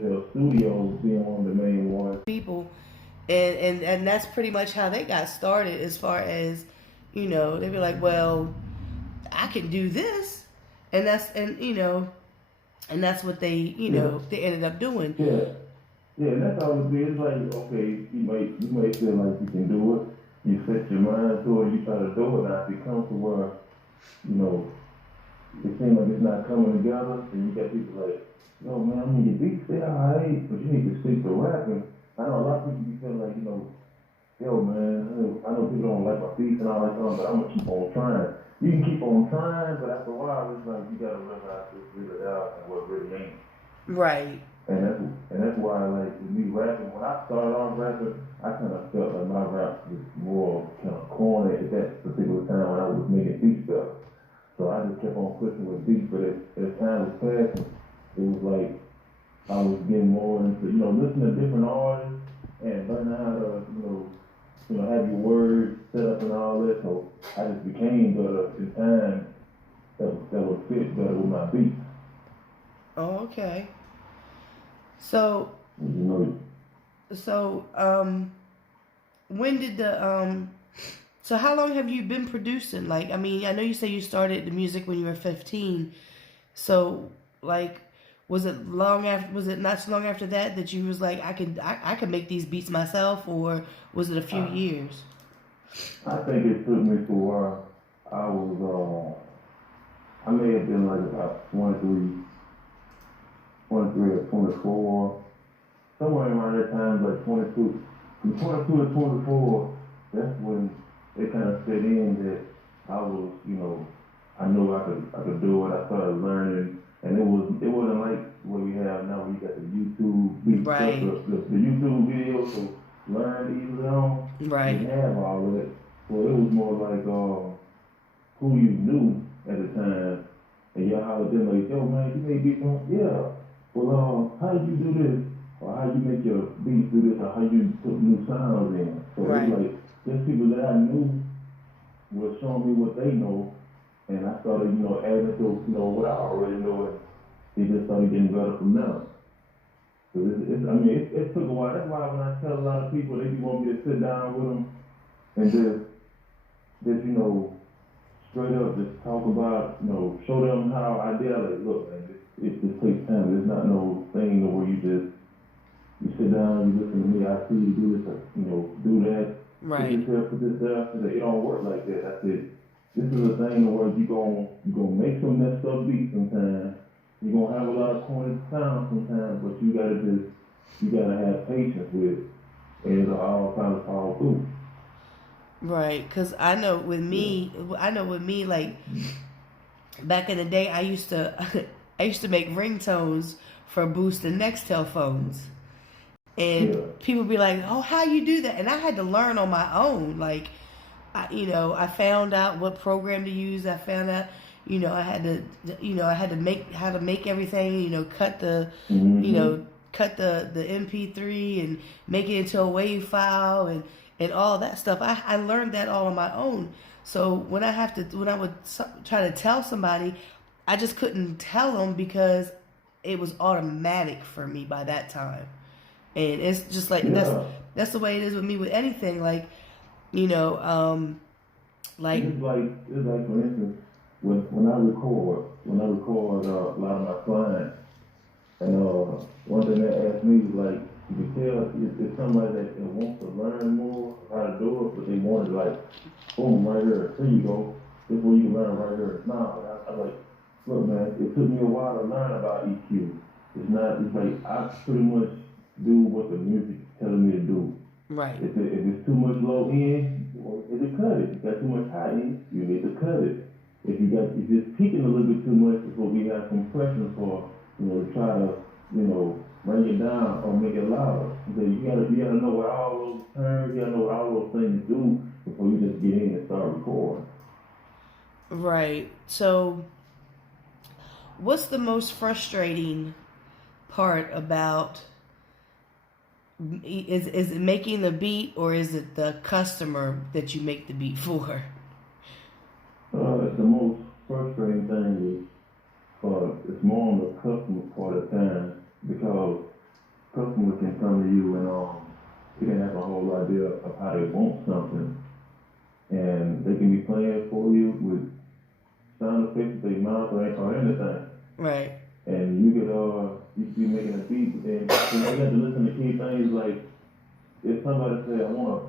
FL Studios being one of the main ones. People, and that's pretty much how they got started. As far as they'd be like, well, I can do this, and that's what they they ended up doing. Yeah, and that's how it be. It's like, okay, you may feel like you can do it. You set your mind to it, you try to do it. Now if it comes to where, it seems like it's not coming together, and you got people like, yo man, I mean your beats they alright, but you need to stick to rapping. I know a lot of people be feeling like, yo man, I know people don't like my beats and all that stuff, but I'm gonna keep on trying. You can keep on trying, but after a while it's like you gotta realize what's really out and what really ain't. Right. And that's why, like, with me rapping, when I started off rapping, I kind of felt like my rap was more kind of corny at that particular time when I was making beat stuff. So I just kept on pushing with beats, but as time was passing, it was like I was getting more into, listening to different artists and learning how to, have your words set up and all that. So I just became better in time that would fit better with my beats. Oh, okay. So, when did so how long have you been producing? Like, I mean, I know you say you started the music when you were 15. So, like, was it not so long after that you was like, I could make these beats myself, or was it a few years? I think it took me to where I may have been like about 23 or 24, somewhere around that time, like 22. From 22 to 24, that's when it kind of set in that I was, I knew I could do it. I started learning, and it wasn't like what we have now, where you got the YouTube beat right. stuff, the YouTube videos to learn easily on. Right. You have all of it. So it was more like who you knew at the time, and y'all hollered them like, yo man, you made beats on? Yeah. Well, how did you do this? Or how you make your beats do this? Or how you put new sounds in? So right. It's like, just people that I knew were showing me what they know, and I started, adding to, what I already know, and it just started getting better from there. So it took a while. That's why when I tell a lot of people, they want me to sit down with them and just straight up just talk about, show them how I did. I like, look, man, it just takes time. There's not no thing where you sit down, you listen to me, I see you do this, do that. Right. Put this there. It don't work like that. I said, this is a thing where you gonna make some messed up beats sometimes. You're gonna have a lot of corny sounds sometimes, but you gotta have patience with it, and it'll all kind of fall through. Right, because I know with me, like back in the day, I used to make ringtones for Boost and Nextel phones, and people be like, "Oh, how you do that?" And I had to learn on my own. Like, I found out what program to use. I found out, I had to make how to make everything. Cut the, cut the MP3 and make it into a WAV file and all that stuff. I learned that all on my own. So when I would try to tell somebody, I just couldn't tell them because it was automatic for me by that time. And it's just like, that's the way it is with me with anything. Like, like. It's like for instance, when I record a lot of my clients, and one thing they asked me was like, you can tell it's somebody that wants to learn more how to do it, but they want it like, boom, right here, here you go. This is where you can learn right here. Nah, I like, look man, it took me a while to learn about EQ. It's like I pretty much do what the music is telling me to do. Right. If it's too much low end, if it cut it. If you got too much high end, you need to cut it. If it's peaking a little bit too much, it's what we have compression for, to try to, bring it down or make it louder. So you gotta know what all those terms, you gotta know what all those things do before you just get in and start recording. Right. So what's the most frustrating part about, is it making the beat, or is it the customer that you make the beat for? The most frustrating thing is it's more on the customer part of the time, because customer can come to you and they can have a whole idea of how they want something, and they can be playing for you with sound effects, they mouth or anything. Right. And you could be making a beat, and you have to listen to key things like if somebody say I want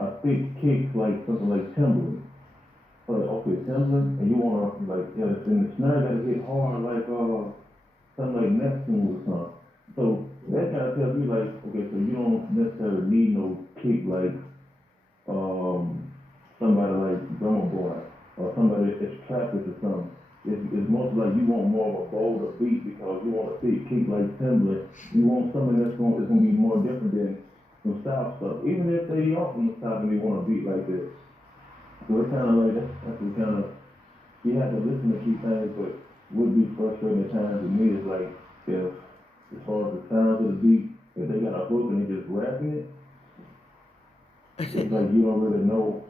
a thick kick like something like Timberland. So like, okay, Timberland, and you want to like and the snare gotta hit hard like something like Neptune or something. So that kind of tells me like, okay, so you don't necessarily need no kick like somebody like Drummer Boy or somebody that's Trappist or something. It's mostly like you want more of a bolder beat because you want to see it kick like Timberland. You want something that's going to be more different than some South stuff. Even if they are from the South and they want a beat like this. So it's kind of like that's what kind of you have to listen to key things, but would be frustrating at times with me is like if as far as the sounds of the beat, if they got a hook and they just rapping it, it's like you don't really know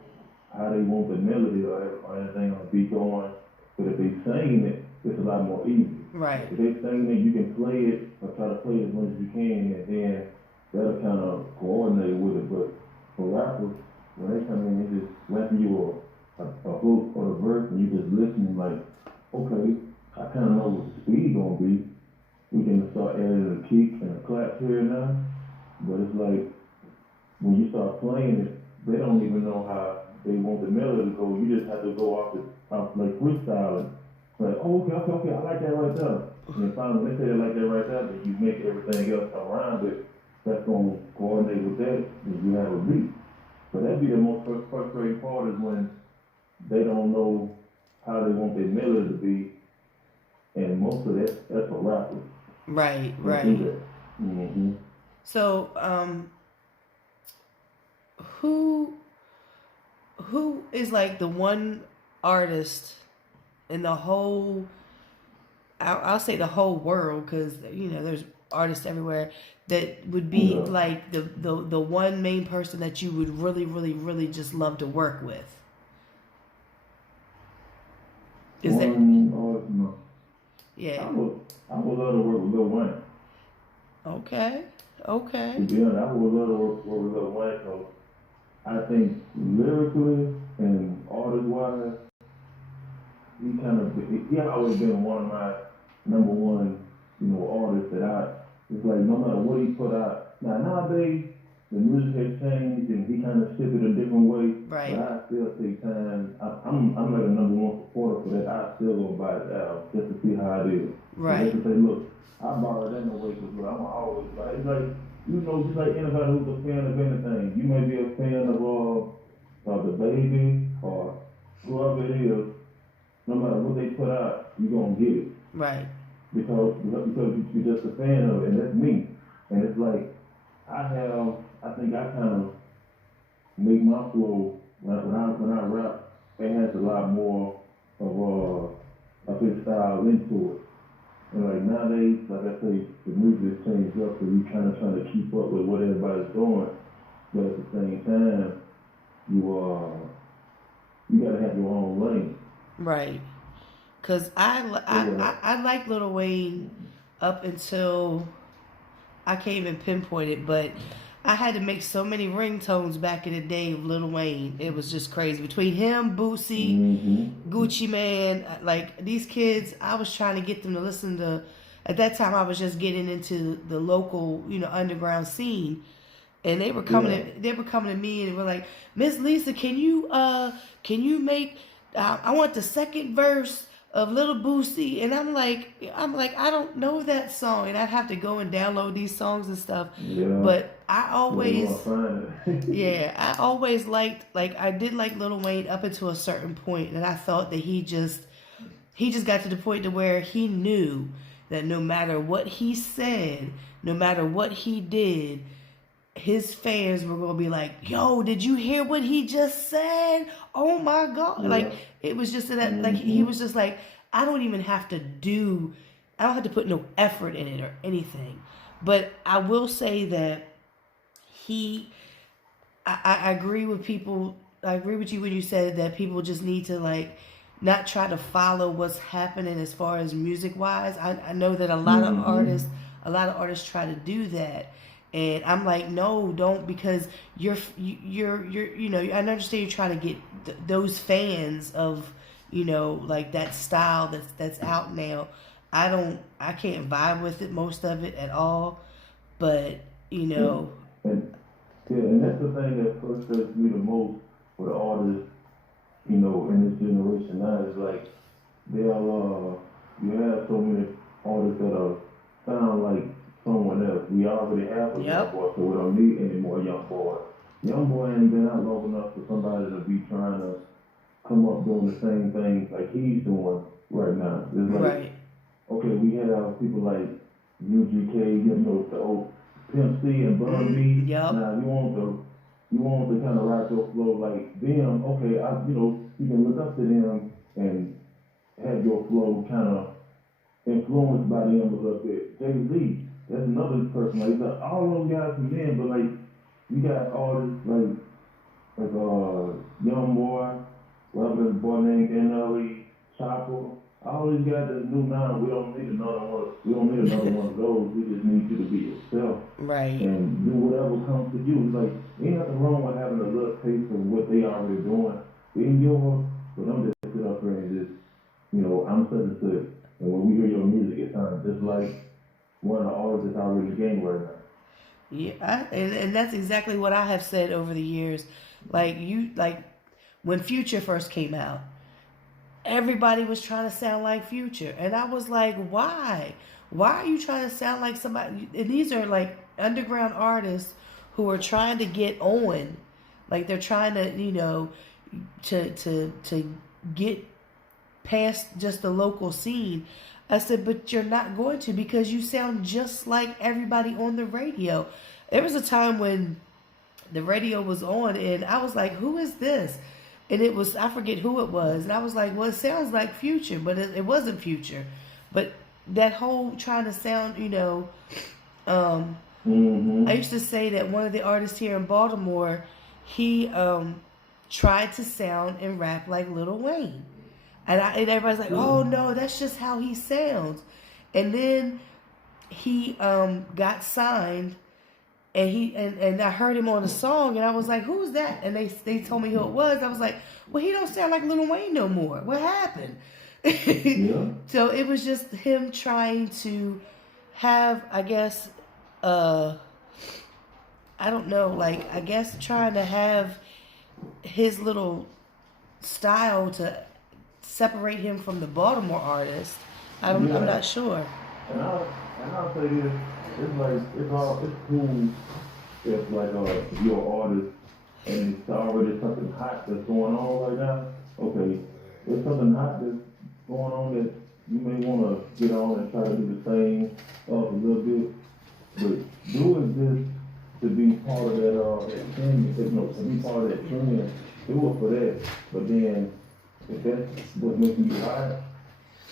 how they want the melody or anything on the beat going. But if they singing it, it's a lot more easy. Right. If they singing it, you can play it or try to play it as much as you can, and then that'll kind of coordinate with it. But for rappers, when they come in, they just rapping you a hook or a verse, and you just listening like, okay, I kind of know what the speed gonna be. We can start adding a kick and a clap here and there. But it's like when you start playing it, they don't even know how they want the melody to go. You just have to go off like freestyling. Like, oh, okay, I like that right there. And then finally, when they say they like that right there, then you make everything else around it that's going to coordinate with that, and you have a beat. But that'd be the most frustrating part is when they don't know how they want their melody to be, and most of that's for rappers. Right. Mm-hmm. So, who is like the one artist in the whole, I'll say the whole world, because there's artists everywhere, that would be like the one main person that you would really, really, really just love to work with? Is that? No. Yeah. I would love to work with Lil Wayne. Okay. To be honest, I would love to work with Lil Wayne because I think lyrically and artist-wise, he always been one of my number one, artists that it's like no matter what he put out. Now nowadays, the music has changed and he kind of shifted a different way. Right. But I still take time. I'm like a number one supporter for that. I still go buy it out just to see how it is. Right. Just to say, look, I borrowed that in a way because I'm always buy. It's like, just like anybody who's a fan of anything. You may be a fan of the baby or whoever it is. No matter what they put out, you're gonna get it. Right. Because you're just a fan of it, and that's me. And it's like I think I kind of make my flow when I rap. It has a lot more of his style into it. And like nowadays, like I say, the music has changed up, so you kind of trying to keep up with what everybody's doing. But at the same time, you gotta have your own lane. Right. Cause I like Lil Wayne up until I can't even pinpoint it, but I had to make so many ringtones back in the day of Lil Wayne. It was just crazy. Between him, Boosie, Gucci Man, like these kids, I was trying to get them to listen to. At that time, I was just getting into the local, underground scene, and they were coming. They were coming to me and they were like, "Miss Lisa, can you make? I want the second verse of Little Boosie," and I'm like, I don't know that song, and I'd have to go and download these songs and stuff. Yeah. But I always, I always liked, I did like Lil Wayne up until a certain point, and I thought that he just got to the point to where he knew that no matter what he said, no matter what he did, his fans were going to be like, yo, did you hear what he just said? Oh my God. Yeah. Like, it was just that, like, he was just like, I don't have to put no effort in it or anything. But I will say that I agree with people. I agree with you when you said that people just need to, not try to follow what's happening as far as music wise. I know that a lot of a lot of artists try to do that. And I'm like, no, don't, because you're I understand you're trying to get those fans of, like that style that's out now. I can't vibe with it, most of it at all. But, and that's the thing that frustrates me the most with artists, in this generation now, is like, you have so many artists that sound like someone else. We already have a young boy, so we don't need any more young boys. Young boy ain't been out long enough for somebody to be trying to come up doing the same thing like he's doing right now. It's like, right. Okay, we have people like UGK, the old Pimp C and Bun B. Yep. Now you want to kind of ride your flow like them. Okay, you can look up to them and have your flow kind of influenced by them a little bit. Jay-Z, that's another person. Like all those guys from them, but like you got artists like Young Boy, whatever this boy named NLE, Chopper. All these guys that's new now, we don't need another one. We don't need another one of those. We just need you to be yourself, right? And do whatever comes to you. It's like ain't nothing wrong with having a little taste of what they already doing in yours. But I'm just sit up here and just, I'm such and such. And when we hear your music, it sounds just like one of the artists that's already game right now. Yeah, and that's exactly what I have said over the years. Like when Future first came out, everybody was trying to sound like Future, and I was like, why are you trying to sound like somebody? And these are like underground artists who are trying to get on, like they're trying to to get past just the local scene. I said, but you're not going to, because you sound just like everybody on the radio. There was a time when the radio was on and I was like, who is this? And it was, I forget who it was. And I was like, well, it sounds like Future, but it wasn't Future. But that whole trying to sound, I used to say that one of the artists here in Baltimore, he tried to sound and rap like Lil Wayne. And everybody's like, oh no, that's just how he sounds. And then he got signed. And I heard him on a song, and I was like, who's that? And they told me who it was. I was like, well, he don't sound like Lil Wayne no more. What happened? Yeah. So it was just him trying to have, I guess, I don't know, like, I guess trying to have his little style to separate him from the Baltimore artist. I'm not sure. And I'll say this. It's cool if like you're an artist and it's already something hot that's going on right now. Okay, there's something hot that's going on that you may want to get on and try to do the same a little bit, but do it just to be part of that trend. To be part of that trend, do it for that. But then if that's what's making you hot,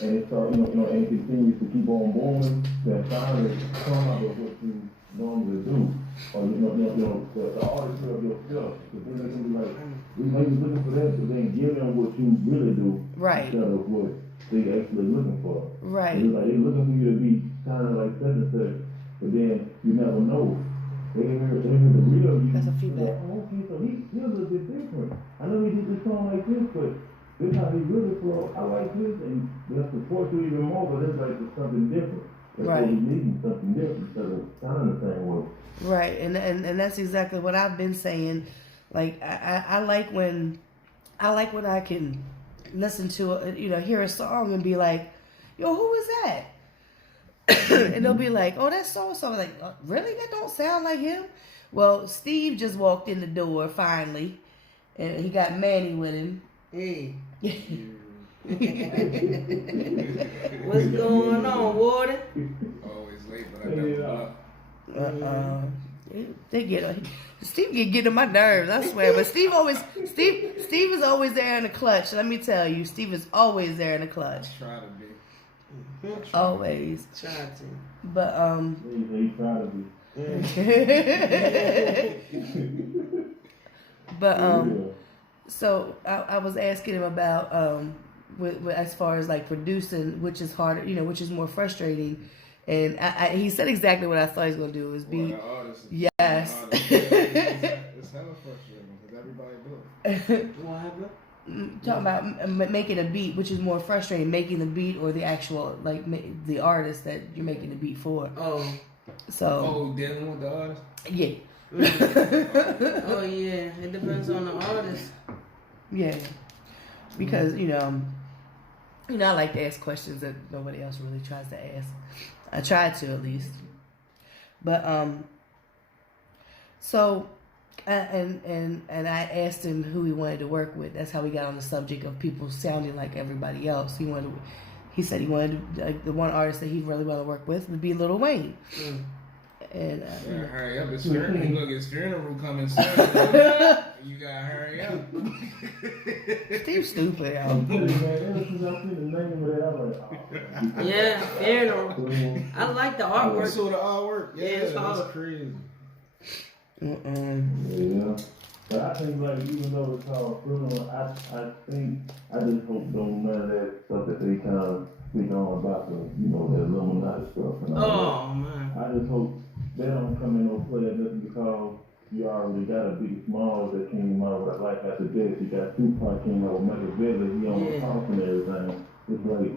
and it starts, and it continues to keep on booming, then finally come out of what you normally do. Or, the artist of yourself. Because then they're going to be like, we may be looking for that, but then give them what you really do. Right. Instead of what they actually looking for. Right. It's like they're looking for you to be kind of like such and such, but then you never know. They hear the real you. That's a feedback. Like, oh, okay, so he's a little bit different. I know he did this song like this, but this how he really flow. I like this, and they'll support you even more, but it's like it's something different. That's right. What we need, something different instead of sounding the same way. Right, and that's exactly what I've been saying. Like I like when I can listen to hear a song and be like, yo, who is that? And they'll be like, oh, that's so and so. Like, really? That don't sound like him. Well, Steve just walked in the door finally, and he got Manny with him. Hey. What's going on, Whodie? Always late, but I never They Steve get on my nerves, I swear. But Steve is always there in the clutch. Let me tell you, Steve is always there in the clutch. try to be. Always. Try to. But He try to be. But so I was asking him about with as far as like producing, which is harder, which is more frustrating. And he said exactly what I thought he was gonna do. Is be the artist. yes. It's hella frustrating because everybody do it. What happened? Talking about making a beat, which is more frustrating, making the beat or the actual like the artist that you're making the beat for. Oh. So. Dealing with the artist. Yeah. Oh yeah, it depends on the artist. Yeah, because I like to ask questions that nobody else really tries to ask. I try to at least. But so, and I asked him who he wanted to work with. That's how we got on the subject of people sounding like everybody else. He said he wanted the one artist that he really wanted to work with would be Lil Wayne. And hurry up! His funeral coming soon. You gotta hurry up. Steve's stupid. Yeah, funeral. I like the artwork. So the artwork, yeah, it's that's crazy. Yeah. But I think like even though it's called funeral, I just hope don't none of that stuff that they kind of speak on about the that Illuminati stuff and all that. Man. I just hope they don't come in no play at nothing because you already got a Big Smalls that came out with Life After Death. You got Tupac came out with Michael Villa. He on the top and everything. It's like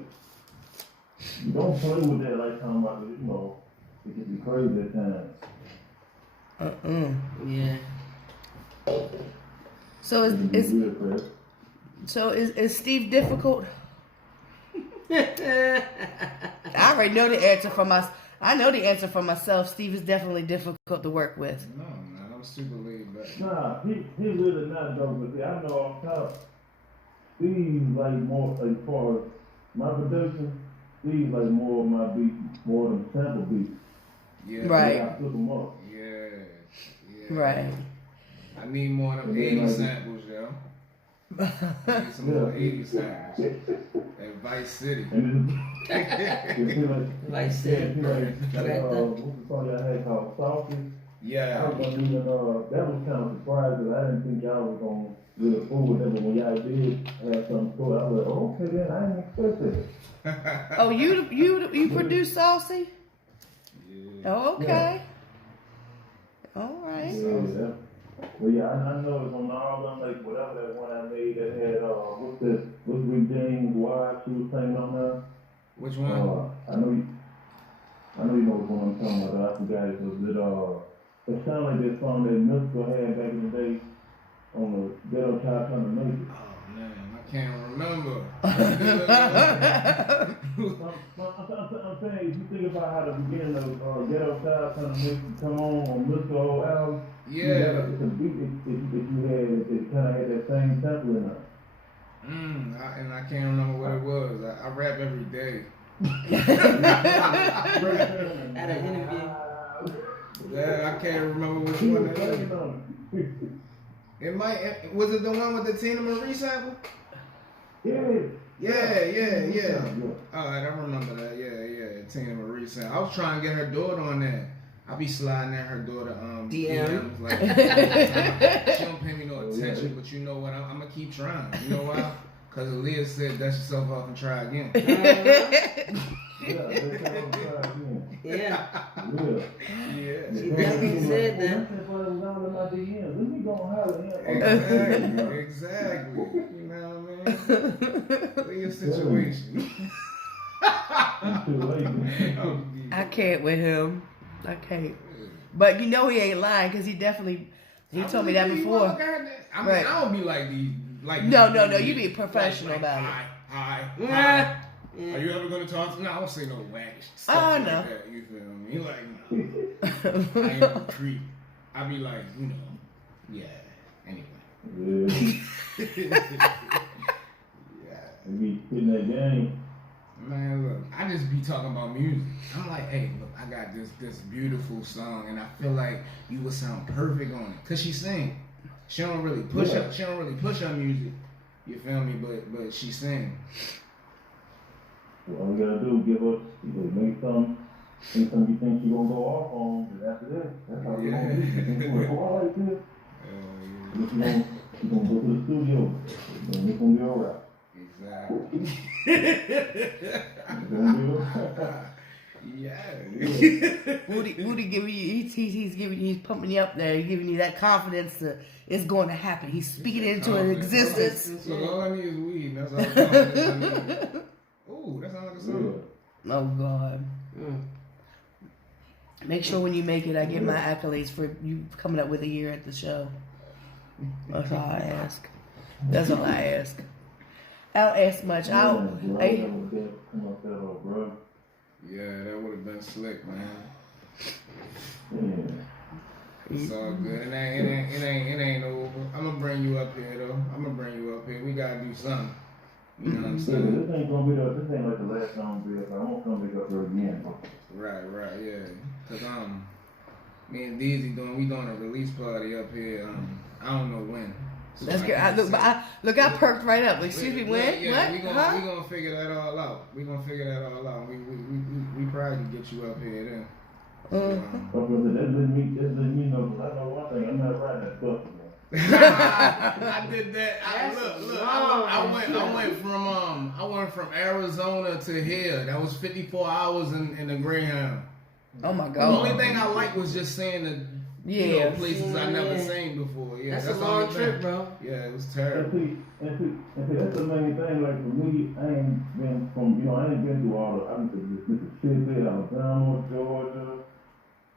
you don't play with that like talking about it can be crazy at times. Yeah. So is Steve difficult? I already know the answer for myself. I know the answer for myself. Steve is definitely difficult to work with. No, man, I'm super laid back. Nah, he's really not though. But see, I know off top, Steve's like more as far as my production. Steve's like more of my beats, more than sample beats. Yeah. Right. I took them up. Yeah. Right. I need more of them 80 samples, yo. I need some more 80 samples. At Vice City. Vice City. What's the song y'all had called Saucy? Yeah. I was gonna even, that was kind of surprised because I didn't think y'all was gonna really fool with it, but when y'all did have something for it, I was like, okay then, I didn't expect that. Oh, you produced Saucy? Yeah. Oh, okay. Yeah. All right. Yeah. Well, yeah, I know it's on all them, like, whatever that one I made that had, what's James Why she was playing on there? Which one? I know you know what I'm talking about, I forgot it. It sounded like that song that Mystical had back in the day on the Ghetto Child Trying to Make It. Oh, man, I can't remember. I'm saying, if you think about how the beginning of Ghetto Child Trying to Make It come on Mystical album, Yeah. it's a beat that you had, it kind of had that same sample in it. And I can't remember what it was. I rap every day. At an interview. Yeah, I can't remember which one that is. Was it the one with the Tina Marie sample? Yeah. Alright, I remember that. Yeah, Tina Marie sample. I was trying to get her daughter on that. I be sliding at her daughter DMs like she don't pay me no attention, but you know what? I'm gonna keep trying. You know why? Because Aaliyah said dust yourself off and try again. Yeah. She definitely said that. Exactly. You know what I mean? Leah situation. I can't with him. I can't. But you know he ain't lying because he told me that before. I mean, I don't be like these. No, you be professional about it. Hi. Are you ever gonna talk to me? No, I don't say no waggish stuff like that. You feel me? Like, no. I ain't a creep. I be like, yeah. Anyway. Yeah. Be hitting that game. Man, look, I just be talking about music. I'm like, hey, look, I got this beautiful song, and I feel like you would sound perfect on it. Cause she sing. She don't really push up. She don't really push her music. You feel me? But she sing. Well, all we gotta do is give her, make something you think she gonna go off on, and after that, that's how we gonna do it. We're all like this. She's gonna go to the studio, and it's gonna be alright. Exactly. It's gonna be alright. Yeah. Whodie giving you, he's giving you, he's pumping you up there, he's giving you that confidence to, it's going to happen. He's speaking it into an existence. Look, all I need is weed. That's all confidence I need. Ooh, that sounds like a song. Oh, God. Make sure when you make it, I get my accolades for you coming up with a year at the show. That's all I ask. That's all I ask. I don't ask much. Yeah, that would have been slick, man. Yeah. It's all good. It ain't over. I'm gonna bring you up here though. We gotta do something. You know what I'm saying? This ain't like the last time we I won't come back up here again. Right, yeah. Cause me and Deezy doing a release party up here. I don't know when. So that's good. I perked right up. Excuse me, when? Yeah, what? We gonna figure that all out. We probably can get you up here then. That's letting me know. I know one thing. I'm not riding that bus again. I did that. I went from Arizona to here. That was 54 hours in the Greyhound. Oh my The God. only thing I like was just seeing the places I never seen before. Yeah, that's a long trip, bro. Yeah, it was terrible. And see, that's the main thing. Like for me, I ain't been through all the. I've been to Mississippi, Alabama, Georgia,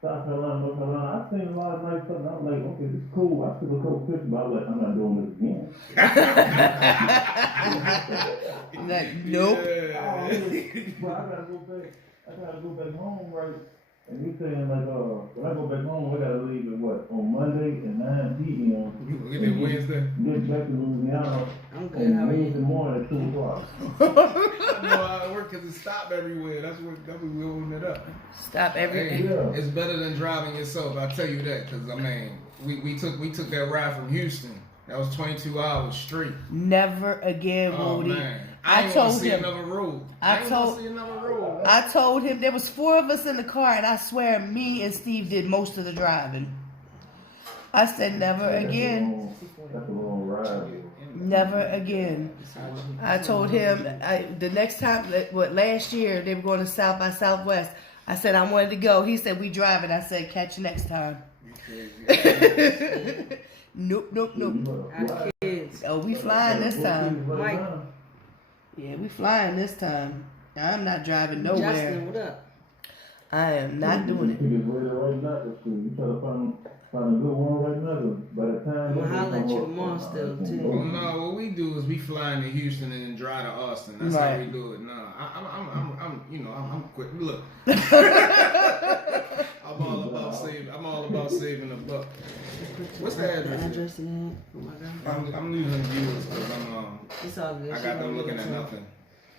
South Carolina, North Carolina. I've seen a lot of nice stuff. And I'm like, okay, this is cool. I took a couple pictures, but I was like, I'm not doing this again. Nope. But I gotta go back home, right? And you saying like, when I go back home, I gotta leave at on Monday at 9 p.m. Get there Wednesday. Get back to Louisiana. I'm good. How are you? Wednesday morning at 2 o'clock. I know how it works because it stopped everywhere. That's what we holding it up. Stop everything. Hey, it's better than driving yourself. I'll tell you that because I mean, we took that ride from Houston. That was 22 hours straight. Never again, Oh Whodie. man, I told him another road. I told him there was 4 of us in the car, and I swear me and Steve did most of the driving. I said never again. That's a long ride. Never again. I told him the next time, last year they were going to South by Southwest. I said I wanted to go. He said we driving. I said catch you next time. Nope. Our kids. Oh, we flying this time. Mike. Yeah, we flying this time. I'm not driving nowhere. Justin, what up? I am not doing it. You try to find a good one right now. By the time I'm gonna holler at you tomorrow still, too. Well, no, what we do is we fly into Houston and then drive to Austin. That's how we do it. No, I'm quick. Look, I'm all about saving a buck. What's the address? Address again? Oh my God. I'm losing viewers because It's all good. I got them looking at nothing.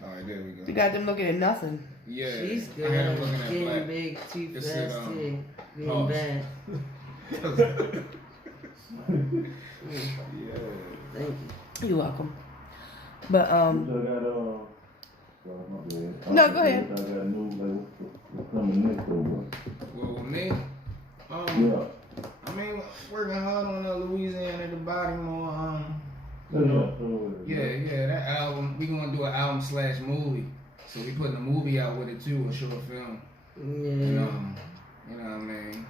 All right, there we go. You got them looking at nothing. Yeah, She's I had them good. looking at Getting black. big too It fast, said, too. Being pause. bad. Yeah. Thank you. You're welcome. But No, go ahead. I got news what's coming next over. Well, with me, Yeah. I mean, working hard on Louisiana to Baltimore. Yeah, that album. We gonna do an album/movie. So we putting a movie out with it too, a short film. Yeah. And, you know what I mean?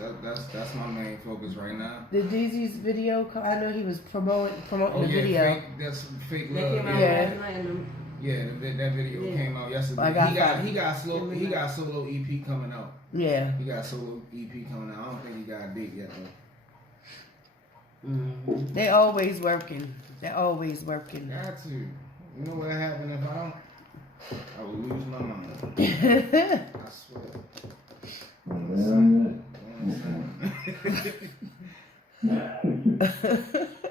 That's my main focus right now. the DZ's video, I know he was promoting the video. That's fake That love. came out Yeah. last night. That video came out yesterday. He got solo EP coming out. Yeah. He got solo EP coming out. I don't think he got a date yet though. Mm-hmm. They always working. Got to. You know what happened if I don't? I will lose my mind. I swear.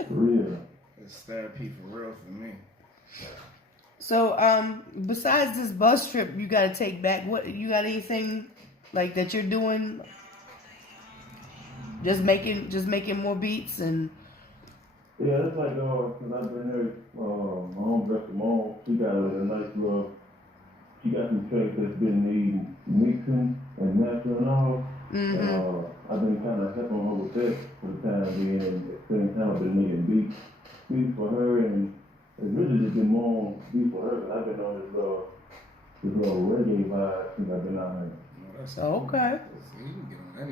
Real. It's therapy for real for me. So, besides this bus trip you gotta take back, what you got anything like that you're doing? Just making more beats and Yeah, it's like, since I've been here, my mom, she got a nice little, she got some tracks that's been needing mixing and mastering and all. mm-hmm. I've been kind of helping her with that for the time being, and at the same time I've been making beats for her, and it's really just been more beats for her. I've been on this this little reggae vibe since I've been out here. Okay. You can get on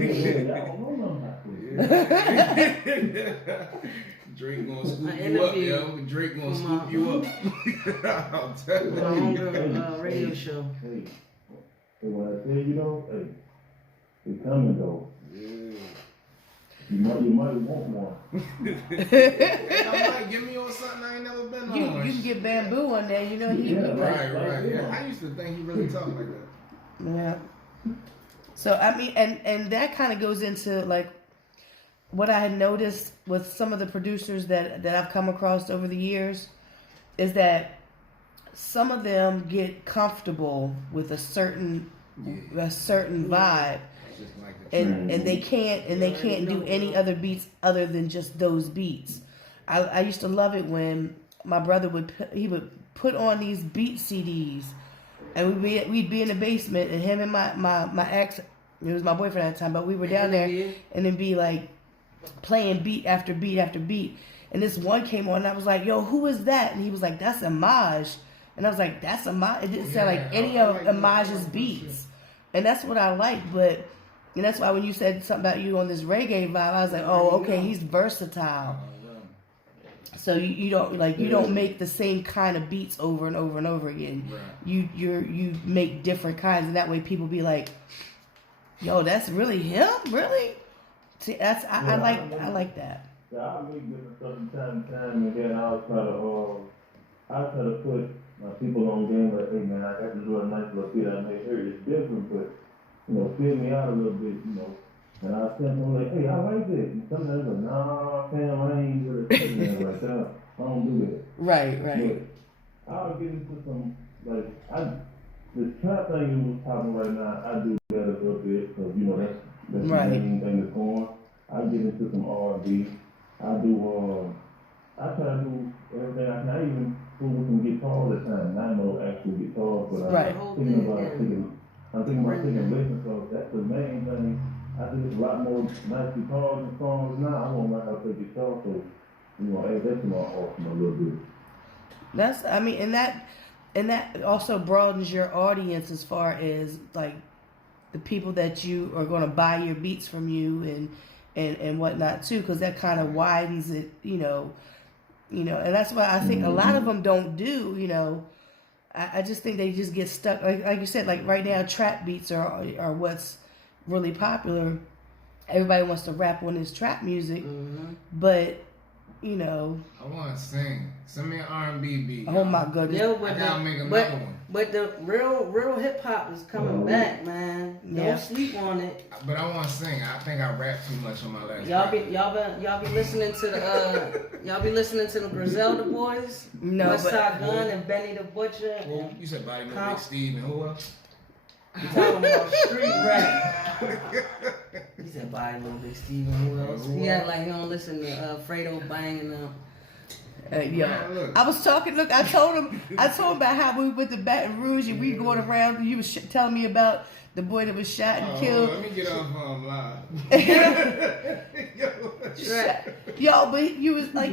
Yeah, y'all don't know nothing about this. Drake gonna scoop you up, yo. Drake gonna scoop you up. I'll tell you. Radio show. Hey, when I tell you though, hey, it's coming though. Yeah. You might want one. I might give me on something I ain't never been on. You can get Bamboo on there, you know he Yeah, Right. Yeah. I used to think he really talked like that. Yeah. So I mean, and that kind of goes into like what I had noticed with some of the producers that I've come across over the years is that some of them get comfortable with a certain vibe. And they can't do any other beats other than just those beats. I used to love it when my brother would put on these beat CDs, and we'd be in the basement, and him and my ex, it was my boyfriend at the time, but we were down there, and it'd be like playing beat after beat after beat, and this one came on, and I was like, "Yo, who is that?" And he was like, "That's Image," and I was like, "That's Image." It didn't sound like any of Image's beats, and that's what I like, but. And that's why when you said something about you on this reggae vibe, I was like, oh, okay, he's versatile. So you don't make the same kind of beats over and over and over again. Right. You make different kinds, and that way people be like, yo, that's really him, really. See, I like that. Yeah, I make different stuff from time to time, and then I'll try to put my people on game like, hey man, I got this little nice little beat I made here. It's different, but. Fill me out a little bit, and I tell them like, hey, I like this. And sometimes they're like, nah, fam, I ain't really feeling that like that. I don't do that. Right. But I'll get into some, like, this trap thing you was talking right now, I do that a little bit, because, that's the main thing that's going. I get into some R&B. I try to do everything I can. I even pull with some guitars at times. Not no actual guitars, but I'm thinking about taking lessons, so that's the main thing. I think it's a lot more nice guitars and songs now. I want to learn how to play guitar, so add that to my arsenal a little bit. And that also broadens your audience as far as like the people that you are going to buy your beats from you and whatnot too, because that kind of widens it, and that's why I think a lot of them don't do, I just think they just get stuck. Like you said, like right now, trap beats are what's really popular. Everybody wants to rap on this trap music, but I want to sing. Send me an R&B beat. Oh my goodness! Yo, I gotta make another one. But the real hip hop is coming back, man. Don't sleep on it. But I want to sing. I think I rap too much on my last. Y'all be listening to the Griselda boys. No, Westside Gun and Benny the Butcher. Well, you said Body Mo, Big Steve, and who else? You talking about street rap? He said Body Mo, Big Steve, and who else? He act like he don't listen to Fredo Bang and them. I was talking. Look, I told him about how we went to Baton Rouge and we going around. And you was telling me about the boy that was shot and killed. Let me get off live. Yo, but you was like,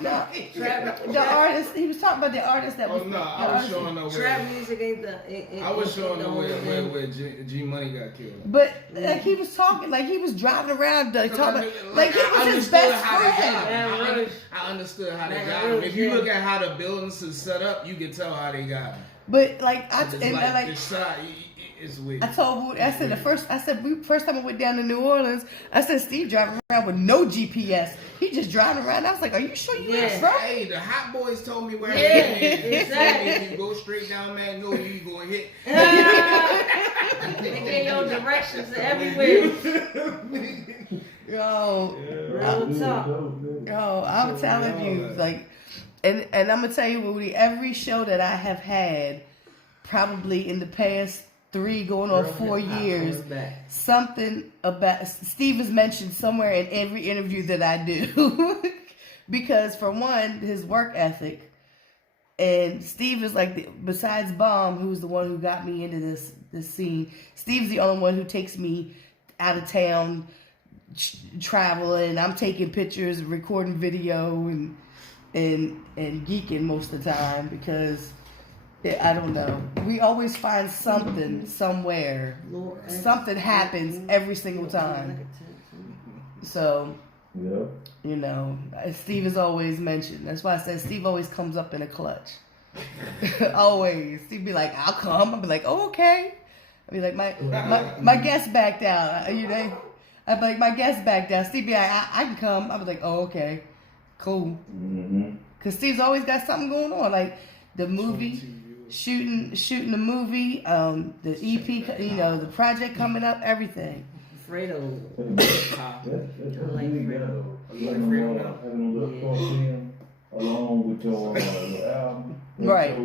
the artist. He was talking about the artist that was. I was showing the way. Trap music ain't the. I was showing the way where G Money got killed. But like he was talking, like he was driving around, talking about, like he was his best friend. I understood how they got him. If you look at how the buildings is set up, you can tell how they got him. But like it's weird. I said first time I went down to New Orleans, I said Steve driving around with no GPS. He just driving around. I was like, "Are you sure you ain't from?" Hey, the hot boys told me where. Exactly. If you go straight down Magnolia, you gonna hit. They gave your directions everywhere. Yo, real talk. Yo, I'm telling you, like, and I'm gonna tell you, Whodie, every show that I have had, probably in the past 3 going on 4 years, something about Steve is mentioned somewhere in every interview that I do. Because for one, his work ethic, and Steve is like, besides Bomb, who's the one who got me into this scene, Steve's the only one who takes me out of town, traveling, I'm taking pictures, recording video, and and geeking most of the time because I don't know. We always find something somewhere. Something happens every single time. So, you know, Steve is always mentioned. That's why I said Steve always comes up in a clutch. Always. Steve be like, I'll come. I'll be like, oh, okay. I'll be like, my guest backed out. You know, I'd be like, my guest backed out. Steve be like, I can come. I'll be like, oh, okay. Cool. Because Steve's always got something going on. Like the movie, shooting the movie, the EP, you know, the project coming up, everything. Fredo. I like Fredo. Having a little short film along with your album. Right.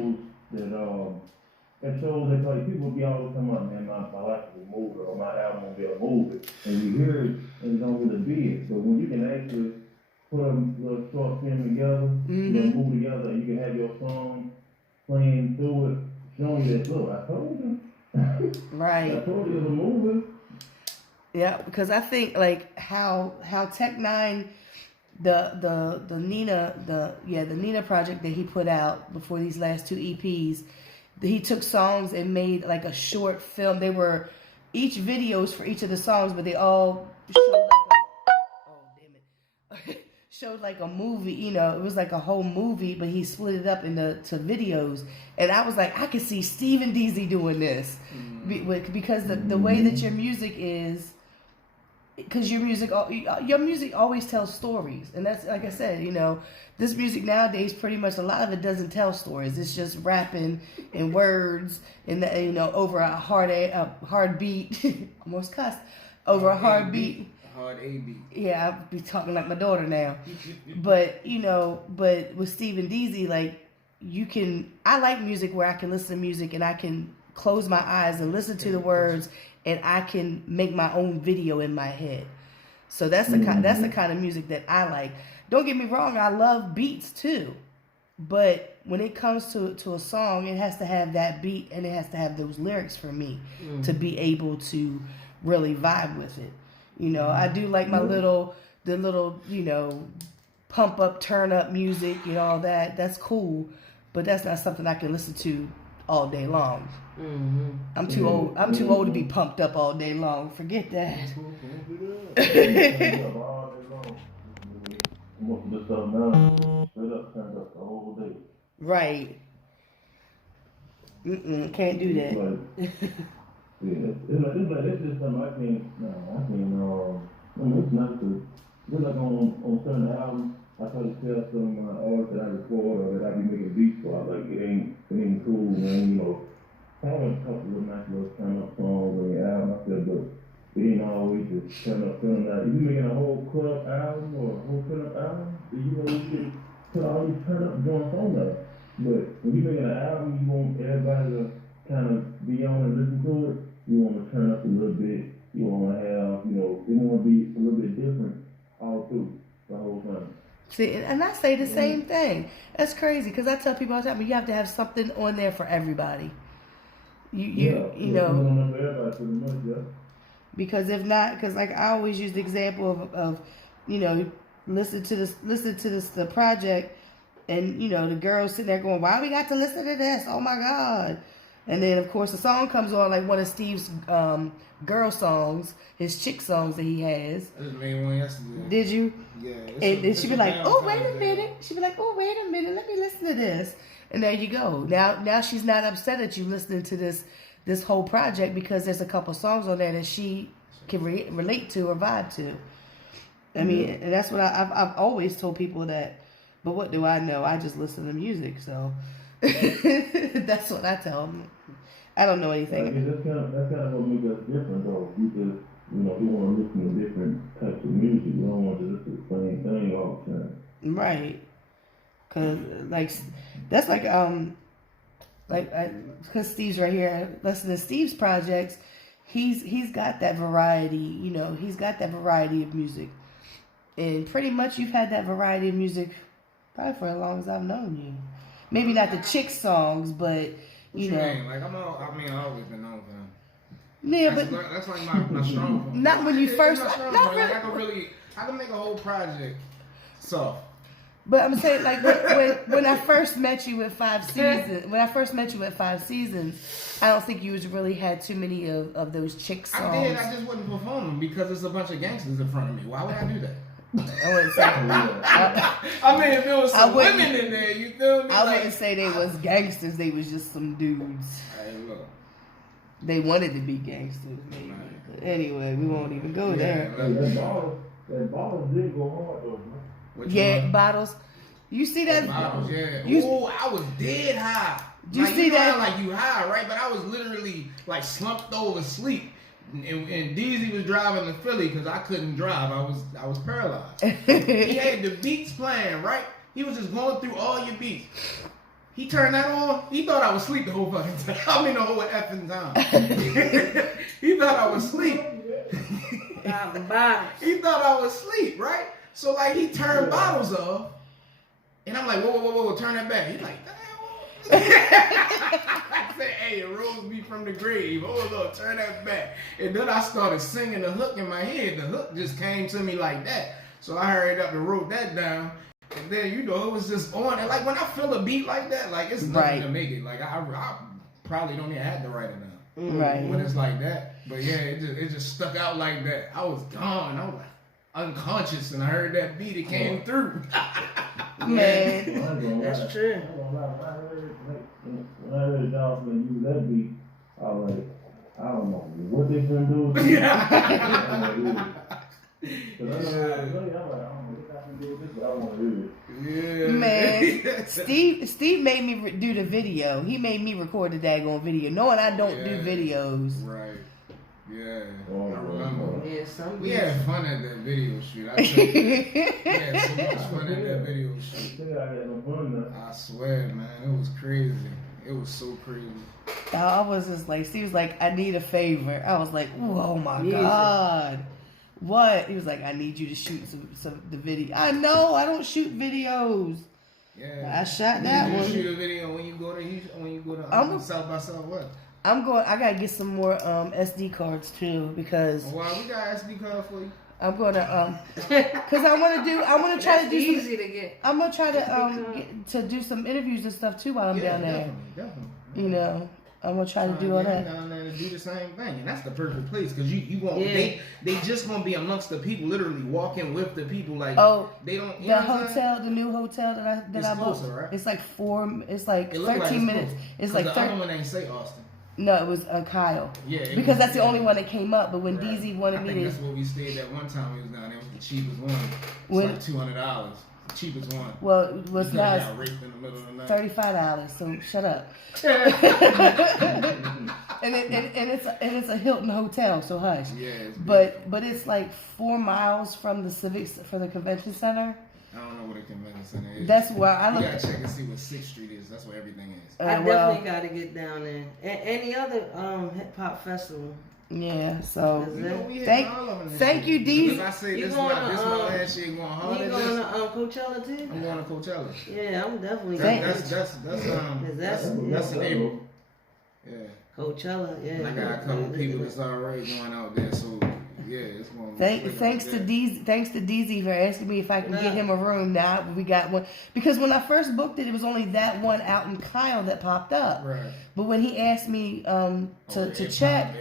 That shows that like people be always talking about, man, my life will move it or my album will be a movie. And you hear it and it's not really big. But when you can actually put a little short film together, little movie together, and you can have your song playing through it, showing you that, look, I told you. Right. I told you it was a movie. Yeah, because I think like how Tech Nine, the Nina project that he put out before these last 2 EPs, he took songs and made like a short film. They were each videos for each of the songs, but they all showed like a movie. You know, it was like a whole movie, but he split it up into videos. And I was like, I could see Steven Deasy doing this because the way that your music is. Because your music always tells stories, and that's like I said, you know, this music nowadays pretty much a lot of it doesn't tell stories. It's just rapping and words, and you know, over a hard beat, almost cussed, over a hard beat. Hard A beat. Yeah, I'll be talking like my daughter now, but you know, but with Steven Deasy, like I like music where I can listen to music and I can close my eyes and listen to the words. And I can make my own video in my head. So that's the kind of music that I like. Don't get me wrong, I love beats too. But when it comes to a song, it has to have that beat and it has to have those lyrics for me to be able to really vibe with it. You know, I do like the little, you know, pump up, turn up music and all that. That's cool. But that's not something I can listen to all day long. I'm too old. I'm too old to be pumped up all day long. Forget that. Right. Can't do that. It's just something I mean, it's not to, just like on certain albums, I try to tell some of my artists that I record or that I be making beats for. I like, it ain't cool, man, you know. Having a couple of nice little turn up songs on your album, I said, but it ain't always just turn up. If you're making a whole club album or a whole turn up album, then you know you should put all these turn up joints on there. But when you're making an album, you want everybody to kind of be on and listen to it. You want to turn up a little bit. You want to have, you know, it want to be a little bit different all through the whole time. See, and I say the same thing. That's crazy because I tell people all the time, you have to have something on there for everybody. You know, because if not, because like I always use the example of you know, listen to the project, and you know the girls sitting there going, why we got to listen to this? Oh my God! And then of course the song comes on like one of Steve's girl songs, his chick songs that he has. I just made one yesterday. Did you? Yeah. And she'd be like, oh wait a minute. She'd be like, oh wait a minute. Let me listen to this. And there you go. Now she's not upset at you listening to this whole project because there's a couple songs on there that she can relate to or vibe to. I mean, and that's what I've always told people that. But what do I know? I just listen to music, so that's what I tell them. I don't know anything. I mean, that's kind of what makes us different, though. You just, you know, you want to listen to different types of music. You don't want to listen to the same thing all the time. Right. Cause like that's like because Steve's right here. Listen to Steve's projects. He's got that variety. You know, he's got that variety of music, and pretty much you've had that variety of music probably for as long as I've known you. Maybe not the chick songs, but you know. Like I've always been known for them. Yeah, that's like my strong point. Not when you first. Not really. I can make a whole project soft. But I'm saying, like, when I first met you with 5 seasons, I don't think you was really had too many of those chick songs. I did. I just wasn't performing because there's a bunch of gangsters in front of me. Why would I do that? I wouldn't say. I mean, if there was some women in there, you feel me? I wouldn't say they was gangsters. They was just some dudes. Hey, look. They wanted to be gangsters, maybe. But anyway, we won't even go there. That bottles did go hard though, man. Bottles. You see that? Bottles, yeah. Oh, I was dead high. You see that? Like you high, right? But I was literally like slumped over asleep. And DZ was driving to Philly because I couldn't drive. I was paralyzed. He had the beats playing, right? He was just going through all your beats. He turned that on. He thought I was asleep the whole fucking time. I mean, the whole effing time. He thought I was asleep. He thought I was asleep, right? So like he turned bottles off, and I'm like, whoa, turn that back. He's like, I said, hey, it rose me from the grave. Oh Lord, turn that back. And then I started singing the hook in my head. The hook just came to me like that. So I hurried up and wrote that down. And then, it was just on. And like when I feel a beat like that, like it's nothing to make it. Like I probably don't even have to write it down. Right. When it's like that. But yeah, it just stuck out like that. I was gone. I was like unconscious, and I heard that beat. It came through. Man, that's true. When I heard Johnson use that beat, I was like, I don't know what they gonna do. Yeah. Man, Steve made me do the video. He made me record the daggone video, knowing I don't do videos. Right. Yeah. I remember. Yeah, we had fun at that video shoot. We had so much fun at that video shoot. I swear, man, it was crazy. It was so crazy. I was just like, Steve was like, I need a favor. I was like, oh my God. What? He was like, I need you to shoot some the video. I know, I don't shoot videos. Yeah. I shot that one. You shoot a video when you go to South by Southwest. I gotta get some more SD cards too because. Well, we got SD cards for you. I'm gonna cause I wanna try to do easy to get. I'm gonna try to do some interviews and stuff too while I'm down there. Definitely. You know, I'm gonna try to do all that. Down there to do the same thing, and that's the perfect place because you won't. Yeah. They just gonna be amongst the people, literally walking with the people. Like they don't. The hotel, the new hotel that I booked. Closer, right? It's like 13 minutes. It's like the other one ain't say Austin. No, it was Kyle. Yeah. Because that's the only one that came up. But when DZ wanted me to, that's what we stayed at one time. We was down there. It was the cheapest one. It was like $200. The cheapest one. Well, it was not. Got raped in the middle of the night. $35. So shut up. and it's a Hilton hotel. So hush. Yeah. But it's like 4 miles from the convention center. I don't know what a convention center is. That's where I look. You gotta check and see what 6th Street is. That's where everything is. I definitely gotta get down there. Any other hip hop festival? Yeah. So thank you, D. If I say this my last year going hard. You going to Coachella too? I'm going to Coachella. Yeah, I'm definitely. That's in April. Yeah. Coachella. Yeah. And I got a couple people that's already going out there, so. Yeah, it's going thanks to DZ for asking me if I can get him a room. Now we got one because when I first booked it, it was only that one out in Kyle that popped up. Right. But when he asked me to check,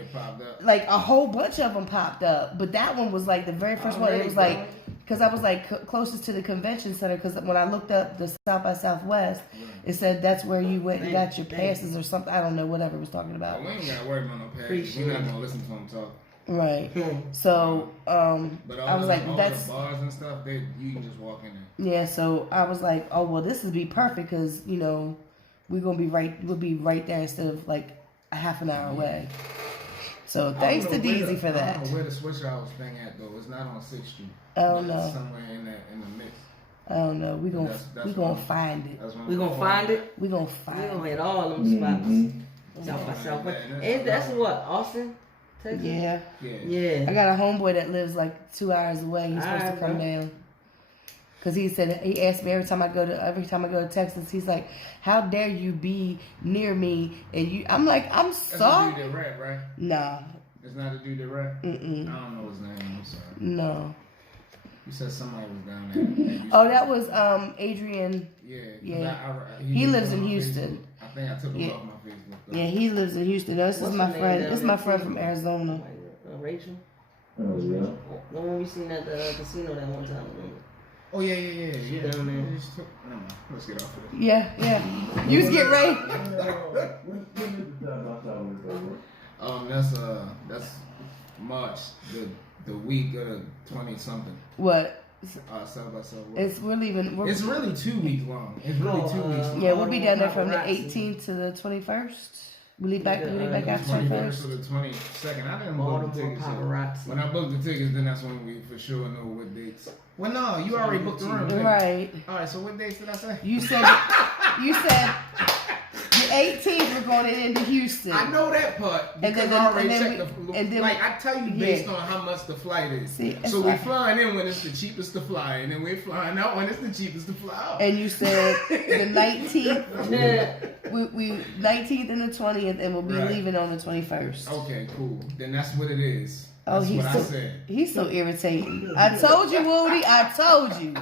like a whole bunch of them popped up. But that one was like the very first one. It was like because I was like closest to the convention center. Because when I looked up the South by Southwest, it said that's where you went and got your passes or something. I don't know whatever it was talking about. We ain't gotta worry about no passes. We're not gonna listen to them talk. Right. So, but I was like, that's the bars and stuff. You can just walk in there. Yeah. So I was like, oh well, this would be perfect because we'll be right there instead of like a half an hour away. So thanks to DZ for that. I don't know where the Switch House thing at though. It's not on 6th Street. I don't know. Somewhere in the mix. I don't know. We gonna find it. We gonna find it. We gonna find it. We gonna hit all them spots. South by Southwest. That's what Austin. Texas? Yeah. I got a homeboy that lives like 2 hours away. He's supposed to come down. Cause he asked me every time I go to Texas, he's like, "How dare you be near me?" And I'm like, "I'm sorry." That's the dude that rap, right? Nah. It's not the dude that rap. Mm-mm. I don't know his name. I'm sorry. No. You said somebody was down there. Oh, that was Adrian. Yeah. He lives in Houston. Facebook. I think I took him off my Facebook. Though. Yeah, he lives in Houston. No, this is my friend. This is my friend from Arizona. Rachel. Oh, yeah. The one we seen at the casino that one time. Remember? Oh yeah. Down there. Let's get off of this. Yeah. You was get ready. When is the time I saw this? That's March, the week of 20 something. What? South by Southwest. We're leaving. It's really 2 weeks long. It's really 2 weeks long. Yeah, we'll be down there from the 18th to the 21st. We leave back after 21st to 21st. the 22nd. I didn't book the tickets. When I booked the tickets, then that's when we for sure know what dates. Well, no, you already booked the room. Right. All right, so what dates did I say? You said the 18th we're going into Houston. I know that part because I already checked the. Like I tell you based on how much the flight is. See, so we're flying in when it's the cheapest to fly, and then we're flying out when it's the cheapest to fly out. And you said the 19th. we 19th and the 20th, and we'll be leaving on the 21st. Okay, cool. Then that's what it is. Oh, that's what I said. He's so irritating. I told you, Whodie. I told you.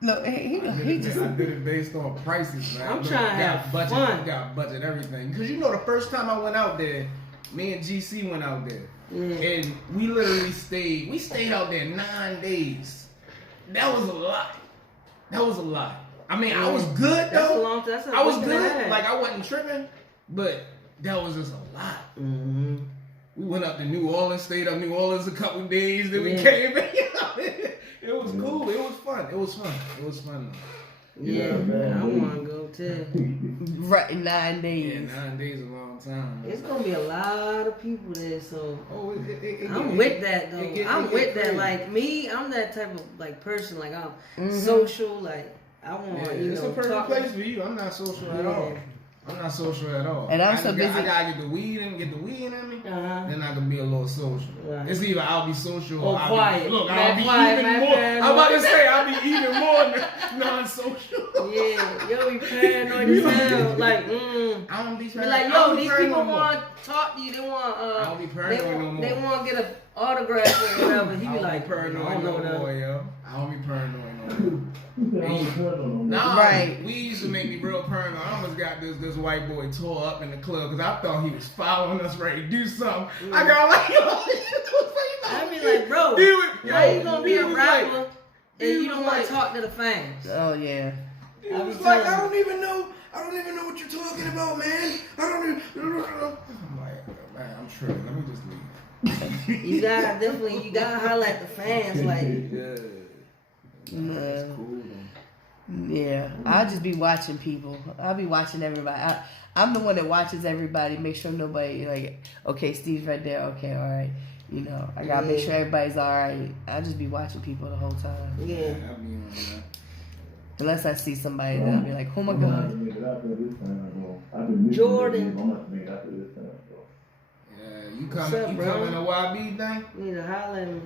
Look, he just. I did it based on prices, man. I'm trying to have fun. Got budget everything. Because you know, the first time I went out there, me and GC went out there. And we literally stayed. We stayed out there 9 days. That was a lot. I mean, I was good though. I was good. Like I wasn't tripping, but that was just a lot. Mm-hmm. We went up to New Orleans, stayed up New Orleans a couple of days, then we came back. It was cool. It was fun. Yeah, man. I want to go too. Right, 9 days. Yeah, 9 days is a long time. It's gonna be a lot of people there, so it I'm with that though. I'm with that. Like me, I'm that type of like person. Like I'm social. Like I want it's a perfect place for you. I'm not social at all. And I'm so busy. I gotta get the weed in me. Then I can be a little social. Right. It's either I'll be social or I'll quiet. Be, look, I'll be even more. I'm about to say I'll be even more non-social. Yeah, yo, you paranoid as hell. Like, I don't be paranoid. Like, yo, these people want to talk to you. They want, I don't be paranoid no more. They want to get an autograph or whatever. He be like, paranoid no more, yo. I don't be paranoid no more. Right. We used to make me real paranoid. I almost got this white boy tore up in the club because I thought he was following us ready to do something. I got like, I be like, bro, how you gonna be a rapper and you don't want to talk to the fans? Oh yeah. He was like, I don't even know what you're talking about, man. I'm like, man, I'm tripping. Let me just leave. You gotta holler at the fans, like. That's cool. Yeah, I'll just be watching people. I'll be watching everybody. I'm the one that watches everybody, make sure nobody like, okay, Steve's right there. Okay, all right. You know, I gotta make sure everybody's all right. I'll just be watching people the whole time. Yeah. Unless I see somebody, then I'll be like, oh my god. Jordan. Yeah, you coming to YB thing? You need to holler at me.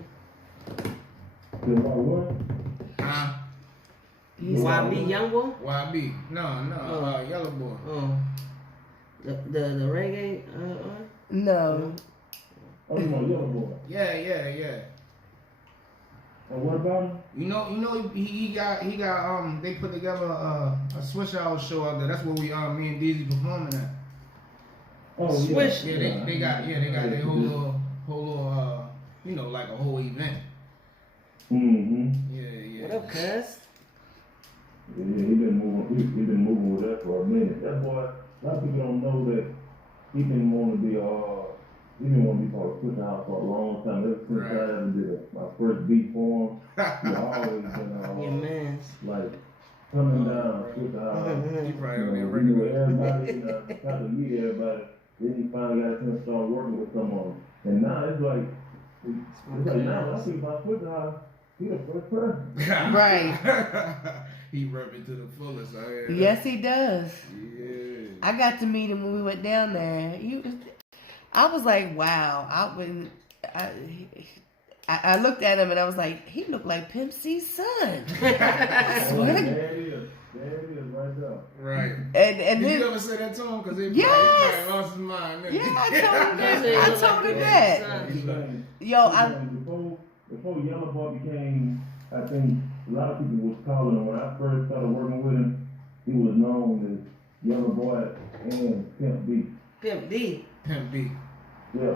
YB Young Boy? YB. No, Yellow Boy. Oh. The reggae? No. Oh, you know Yellow Boy. Yeah. And what about him? You know, he got they put together a Swish Hour show out there. That's where me and Dizzy performing at. Oh, Swish. Yeah, they got their whole little, like a whole event. Yeah. What up, cuz? Yeah, he been moving with that for a minute. That's why a lot of people don't know that he been wanting to be part of Swish House for a long time. Ever since I did my first beat for him, he always been like coming down Swish House. He probably on there regular. Everybody, try to meet everybody. Then he finally got a chance to start working with someone. And now it's like now when I think about Swish House, he the first person. Right. He rubbed it to the fullest. Yes, he does. Yeah. I got to meet him when we went down there. I was like, wow. I looked at him and I was like, he looked like Pimp C's son. I swear to There it is right there. Right. And Did then, you ever say that to him? Because he yes. probably lost his mind. Yeah, I told him that. Yo, Before before Yellow Boy became, I think a lot of people was calling him when I first started working with him. He was known as Yellow Boy and Pimp B. Pimp D. Pimp B. Yeah.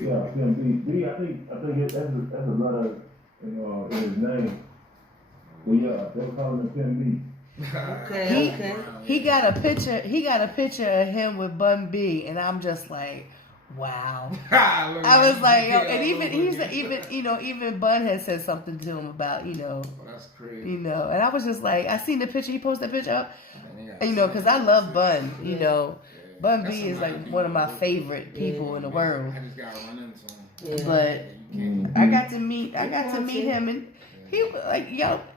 Yeah, Pimp B. B, I think that's a lot of in his name. But yeah, they're calling him Pimp B. Okay. He got a picture of him with Bun B, and I'm just like, wow. I was like, yo, and even Bun had said something to him about, That's crazy. and I was just like, I seen the picture, he posted that picture up, and because I love Bun, Bun B is like one of my favorite people in the world. I just got run into him. But I got to meet him, and he like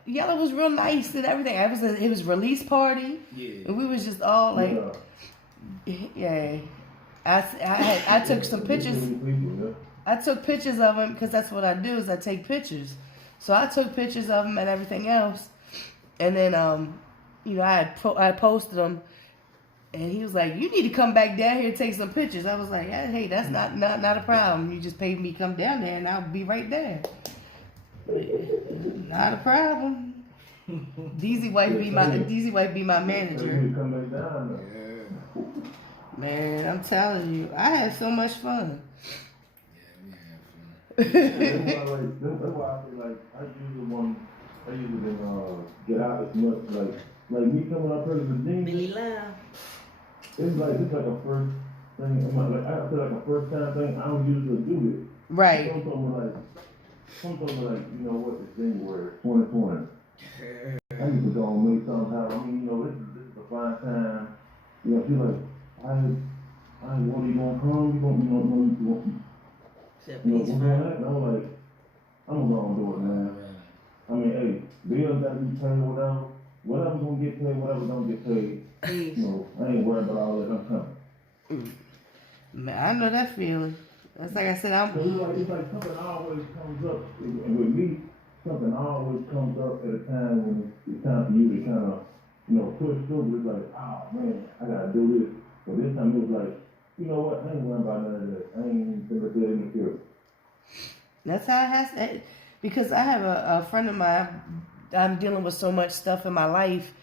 Yellow was real nice and everything. It was his release party, and we was just all like, yeah. I took some pictures. I took pictures of him because that's what I do is I take pictures. So I took pictures of him and everything else, and then I posted them, and he was like, "You need to come back down here and take some pictures." I was like, "Yeah, hey, that's not a problem. You just paid me to come down there, and I'll be right there. Not a problem." DZ White be my manager. Man, I'm telling you, I had so much fun. That's why I feel like I usually get out as much like me coming up here to Virginia. Billy Love. It's like a first thing. I feel like a first time thing. I don't usually do it. Right. Sometimes like you know what the thing where 2020. I need to go and make some time. I mean, this is a fine time. I feel like I ain't want you gonna come. You want what's going on? And I'm like, I'm gonna do it, man. I mean, hey, bills gotta be paid, whatever gonna get paid, whatever don't get paid. I ain't worried about all that. I'm coming. Man, I know that feeling. That's like I said, it's like something always comes up, and with me, something always comes up at a time when it's time for you to kind of, push through. It's like, oh man, I gotta do this. But this time it was like, you know what? I ain't worried about none of that. I ain't gonna get in the field. That's how it has to, because I have a friend of mine. I'm dealing with so much stuff in my life,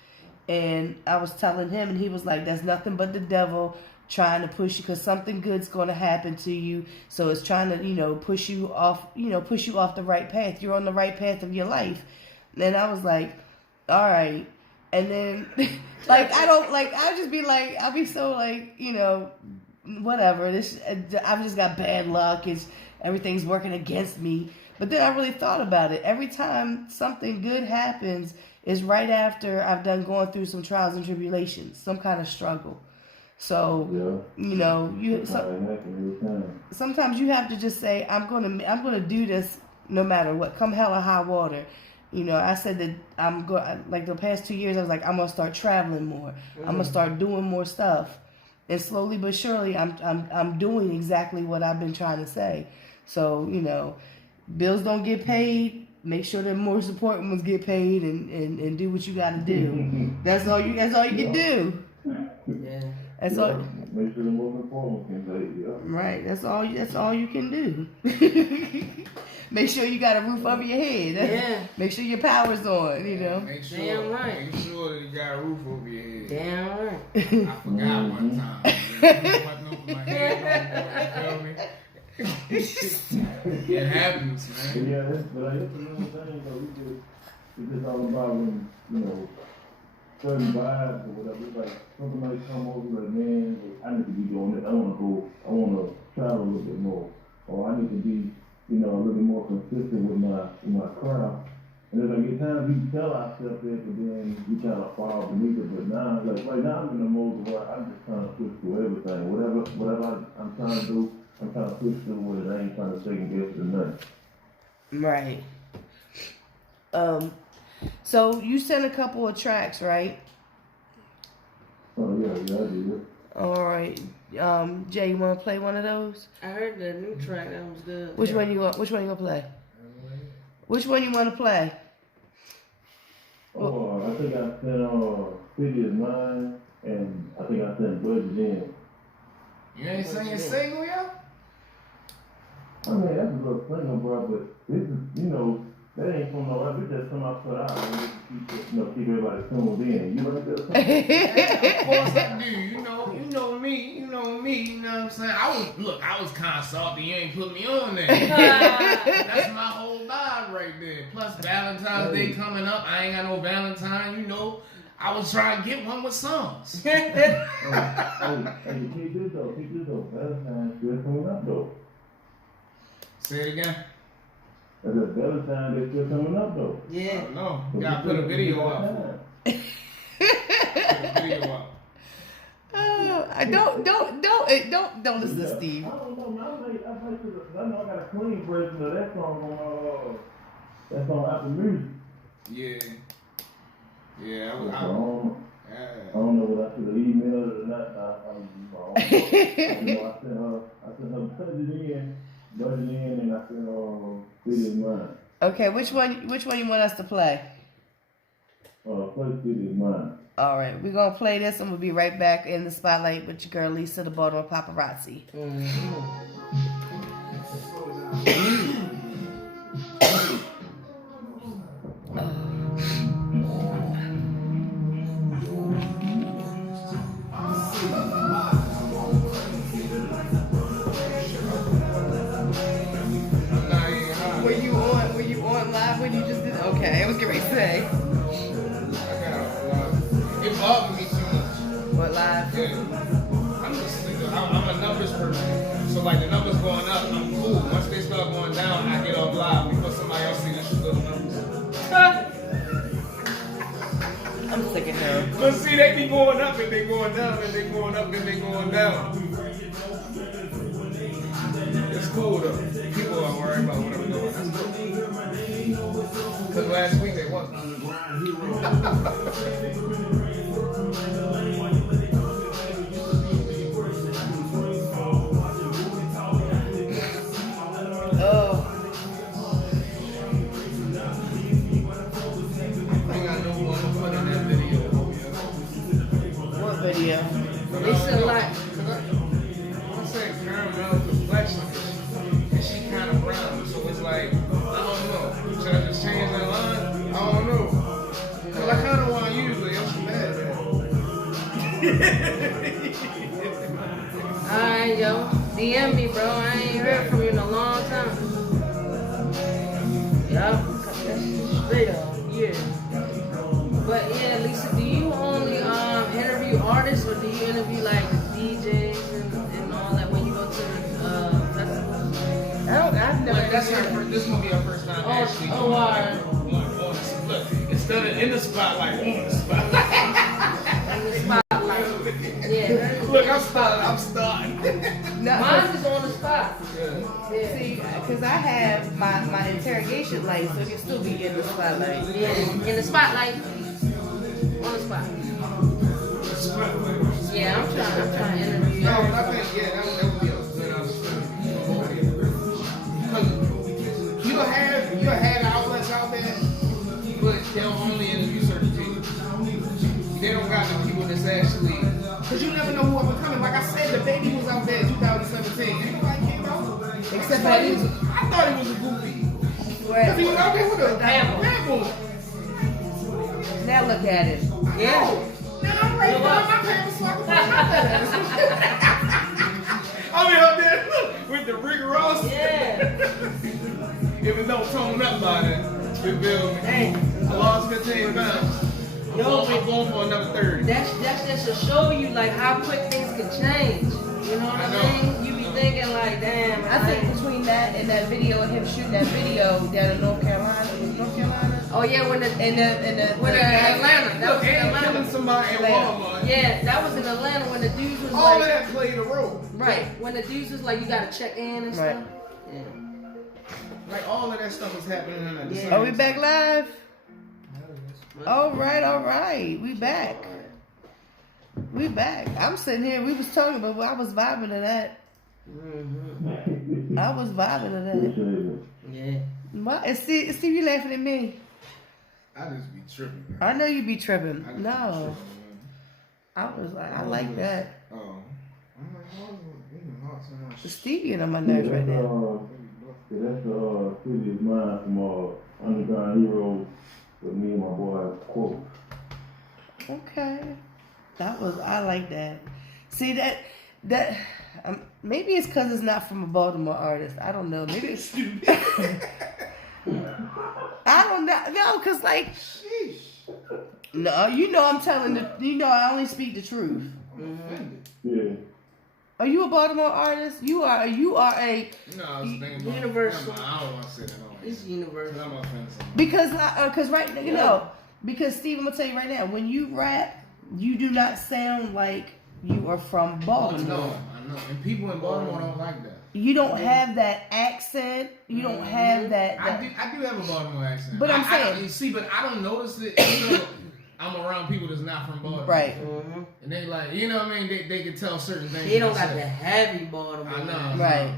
and I was telling him, and he was like, "That's nothing but the devil trying to push you, because something good's going to happen to you. So it's trying to, push you off the right path. You're on the right path of your life." And I was like, "All right." And then, I'll just be like, I'll be so like, whatever. I've just got bad luck. Everything's working against me. But then I really thought about it. Every time something good happens is right after I've done going through some trials and tribulations, some kind of struggle. So, sometimes you have to just say, I'm gonna do this no matter what, come hell or high water. I said that I'm going, like the past 2 years, I was like, I'm gonna start traveling more. I'm gonna start doing more stuff, and slowly but surely, I'm doing exactly what I've been trying to say. So bills don't get paid. Make sure that more supporting ones get paid, and do what you got to do. That's all you can do. Yeah. That's all. Make sure the moving forward can pay. Yeah. Right. That's all you can do. Make sure you got a roof over your head. Yeah. Make sure your power's on. Make sure that you got a roof over your head. Damn right. I forgot one time. Wasn't over my head. You feel me? It happens, man. Yeah, that's another thing though. It's just all about when certain vibes or whatever. It's like something might come over, like, man, I need to be doing this. I want to travel a little bit more, or I need to be, a little bit more consistent with my craft. And there's like times we tell ourselves that, but then we kind of fall beneath it. But now, like right now, I'm in the mode where I'm just trying to push through everything. Whatever I'm trying to do, I'm trying to push through with it. I ain't trying to second guess it or nothing. Right. So you sent a couple of tracks, right? Oh yeah, I did. All right. Jay, you want to play one of those? I heard that new track. That was good. Which one you gonna play? Which one you want to play? Oh, I think I sent City is Mine, and I think I sent Budget In. You ain't singing single, yo? I mean, that's a little single, bro, but this is, you know, that ain't from no other. We just come out put out and just keep everybody tuned in. You like that? Yeah, of course I do. You know me. You know what I'm saying? I was kind of salty. You ain't put me on there. That's my whole vibe right there. Plus Valentine's Day coming up. I ain't got no Valentine. You know, I was trying to get one with songs. Hey, keep this though. Valentine's still coming up though. Say it again. That's a Valentine's Day still coming up though. Yeah. No, you gotta put a video up. Put a video up. I don't listen to Steve. I don't know, man. I know I got a clean version of that song on Apple Music. Yeah, I don't know whether I should have emailed it or not. I sent her budget in, and I sent City of Mine. Okay, which one you want us to play? Play City of Mine. All right, we're gonna play this, and we'll be right back in the spotlight with your girl Lisa, the Baltimore Paparazzi. Were you on live when you just did? Okay, I was getting ready to say. It bothered me too much. What live? Yeah. I'm a numbers person. So like the numbers going up, I'm cool. Once they start going down, I get off live because somebody else see the little numbers. I'm sick of him. But see, they be going up and they going down and they going up and they going down. It's cool though. People are worried about what I'm doing. That's cool. Because last week they wasn't. Video. They said like. I said caramel complexion, and she kind of brown, so it's like I don't know. Should I just change that line? I don't know. Cause I kind of want to use it. I'm mad. Alright, yo. DM me, bro. I ain't heard from you in a long time. Yup. Straight up. Yeah. But yeah, Lisa, do you only interview artists, or do you interview like DJs and all that when you go to the festivals? I've never. This gonna be our first time actually. Look, instead of in the spotlight, on the spotlight. In the spotlight. Yeah. Look, I'm starting. No, mine is on the spot. Yeah. See, because I have my interrogation light, so it can still be in the spotlight. Yeah. In the spotlight. On the spot. Yeah, I'm trying to interview you. No, I think that would be a good opportunity. Because you'll have outlets out there, but they'll only interview certain people. They don't got the people that's actually. Because you never know who up and coming. Like I said, the baby was out there in 2017. Anybody came out? Except for you. I thought he was a goofy. Because he was out there with a ramble. Now look at it. Yeah. Now I'm ready for my pants fucking I mean out there look, with the Rick Ross. Yeah. If it don't tone up by that, you feel me? Hey. I lost 15 pounds. I'm going for another 30. That's just to show you like how quick things can change. You know what I mean? You be thinking like, damn. I think between that and that video of him shooting that video down in North Carolina. Oh yeah, when Atlanta. That was in Atlanta. Killing somebody in Walmart. Yeah, that was in Atlanta when the dudes was all like, of that played a role. Right. When the dudes was like, you gotta check in and stuff. Yeah. Like all of that stuff was happening in the same Are we back live? All right. We back. I'm sitting here. We was talking, but I was vibing to that. Mm-hmm. I was vibing to that. Yeah. What? Steve, you laughing at me? I just be tripping. Man. I know you be tripping. Tripping, I was like, I like that. Oh. I'm like, Stevie on my nerves right now. that's the city is mine from Underground Heroes with me and my boy Quote. Okay. I like that. See that maybe it's because it's not from a Baltimore artist. I don't know. Maybe it's stupid. I don't know. No, because like, no, I'm telling I only speak the truth. Mm-hmm. Yeah. Are you a Baltimore artist? You are a No, I was thinking universal. I don't want to say that. It's universal. I'm offensive. Because because Steve, I'm gonna tell you right now, when you rap, you do not sound like you are from Baltimore. I know. And people in Baltimore don't like that. You don't have that accent. You don't have that. I do have a Baltimore accent. But I'm saying, you see, but I don't notice it. You know, I'm around people that's not from Baltimore. Right. Mm-hmm. And they like, you know what I mean? They can tell certain things. He don't got the heavy Baltimore. I know. Right.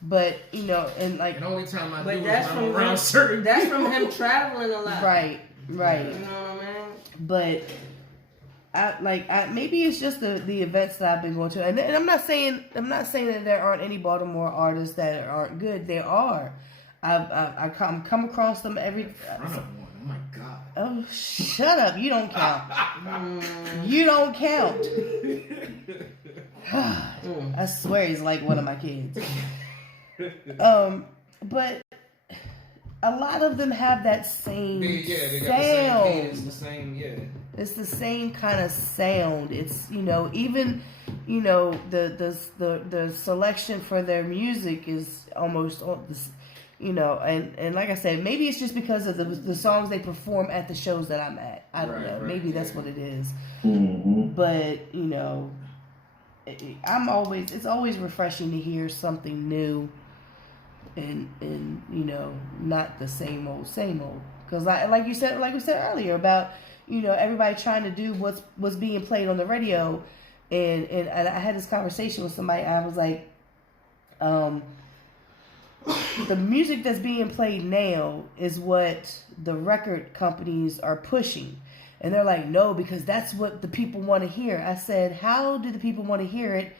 But and like. The only time I do is that's when I'm around certain. That's from him traveling a lot. Right. You know what I mean? But maybe it's just the events that I've been going to, and I'm not saying that there aren't any Baltimore artists that aren't good. There are. I come across them every. Oh my God. Oh, shut up! You don't count. You don't count. I swear he's like one of my kids. But a lot of them have that same they sound. got the same cadence, the same, It's the same kind of sound. It's even the selection for their music is almost and like I said, maybe it's just because of the songs they perform at the shows that I'm at. I don't know. Maybe that's what it is. Mm-hmm. But it's always refreshing to hear something new. And not the same old because like we said earlier about everybody trying to do what's being played on the radio, and I had this conversation with somebody. I was like, the music that's being played now is what the record companies are pushing, and they're like, no, because that's what the people want to hear. I said, how do the people want to hear it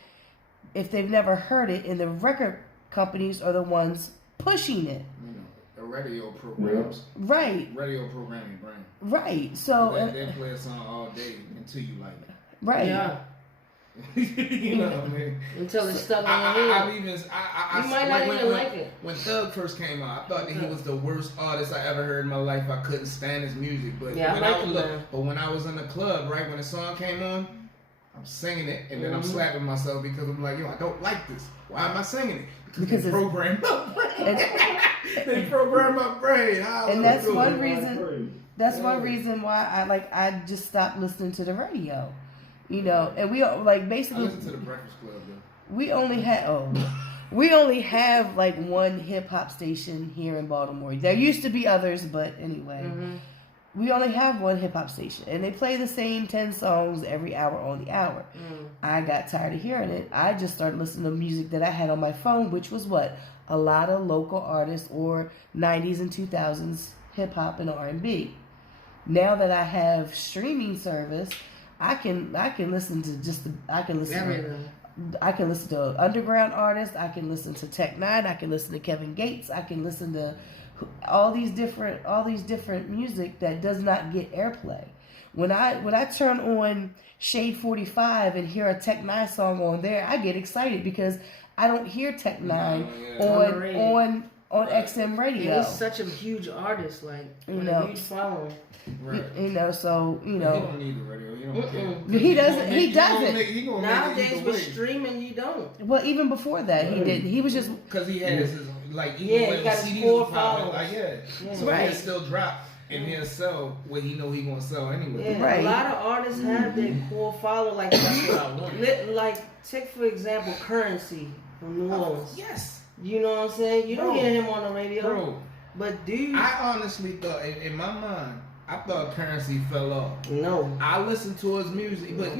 if they've never heard it? And the record companies are the ones pushing it. The radio programs. Right. Radio programming brain. Right. So they play a song all day until you like it. Right. Yeah. You know what I mean? Until it's stuck on your head. You might not even like it. When Thug first came out, I thought that he was the worst artist I ever heard in my life. I couldn't stand his music. But when I was in the club, right, when the song came on, I'm singing it, and then I'm slapping myself because I'm like, I don't like this. Why am I singing it? Because they programmed my brain. They programmed my brain. And that's one reason. That's one reason why I just stopped listening to the radio. And we basically. I listen to the Breakfast Club though. We only have like one hip hop station here in Baltimore. There used to be others, but anyway. Mm-hmm. We only have one hip hop station, and they play the same 10 songs every hour on the hour. I got tired of hearing it. I just started listening to music that I had on my phone, which was a lot of local artists or 90s and 2000s hip hop and R&B. Now that I have streaming service, I can listen to I can listen to underground artists. I can listen to Tech Nine. I can listen to Kevin Gates. I can listen to all these different music that does not get airplay. When I turn on Shade 45 and hear a Tech Nine song on there, I get excited because I don't hear Tech Nine on XM radio. And he's such a huge artist, a huge following. Right. So he don't need the radio. He don't care. He doesn't. He gonna Nowadays with streaming, you don't. Well, even before that, he didn't. He was just because he has his he got his core followers. So he'll still drop and he'll sell what he know he gonna sell anyway. Yeah, right. A lot of artists have their core follower. That's what I want. Take for example, Currency from New Orleans. Yes. You know what I'm saying? You don't hear him on the radio. Bro. But dude, I honestly thought in my mind, I thought Currency fell off. No. I listened to his music, but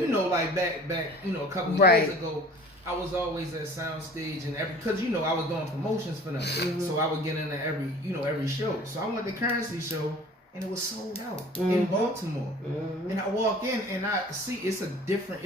back a couple years ago, I was always at Soundstage and because I was doing promotions for them, so I would get into every show. So I went to Currency show and it was sold out in Baltimore. And I walk in and I see it's different.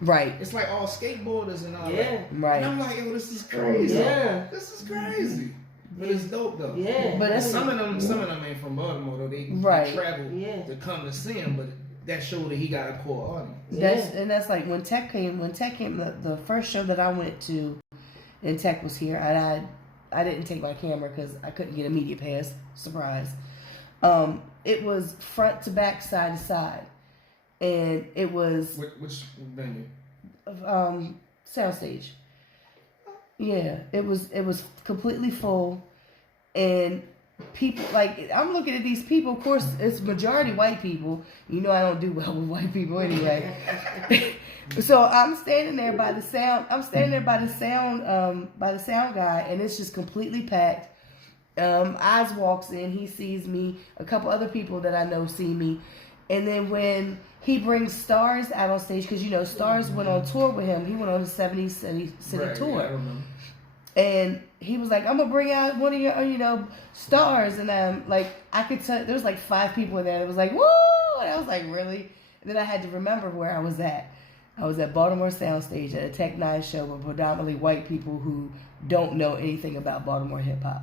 Right. It's like all skateboarders and all that. Right. And I'm like, yo, this is crazy. Yeah. This is crazy. But it's dope though. Yeah. But that's some of them ain't from Baltimore though. They travel to come to see him, but that showed that he got a core audience. That's like when Tech came. The first show that I went to, and Tech was here, and I didn't take my camera because I couldn't get a media pass. Surprise. It was front to back, side to side, and it was which venue? Soundstage. Yeah, it was completely full, and people, like, I'm looking at these people. Of course, it's majority white people. You know, I don't do well with white people anyway. So I'm standing there by the sound. By the sound guy, and it's just completely packed. Oz walks in. He sees me. A couple other people that I know see me, and then when he brings Stars out on stage, because, you know, Stars went on tour with him. He went on the 70 city tour. Yeah, I remember. And he was like, I'm going to bring out one of your, you know, Stars. And like, I could tell, there was like 5 people in there. It was like, woo! And I was like, really? And then I had to remember where I was at. I was at Baltimore Soundstage at a Tech 9 show with predominantly white people who don't know anything about Baltimore hip-hop.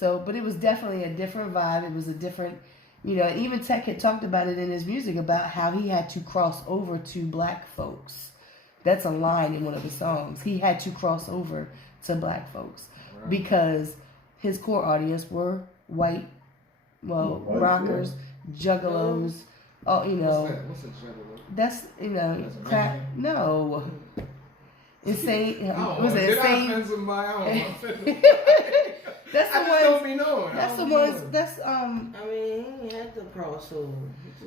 But it was definitely a different vibe. It was a different... You know, even Tech had talked about it in his music about how he had to cross over to black folks. That's a line in one of his songs. He had to cross over to black folks because his core audience were white, rockers, juggalos. Oh, you know. What's a juggalo? That's, you know, crack. No. Insane. Was it insane? That's the ones. Don't be knowing. That's the ones. That's I mean, he had to cross over.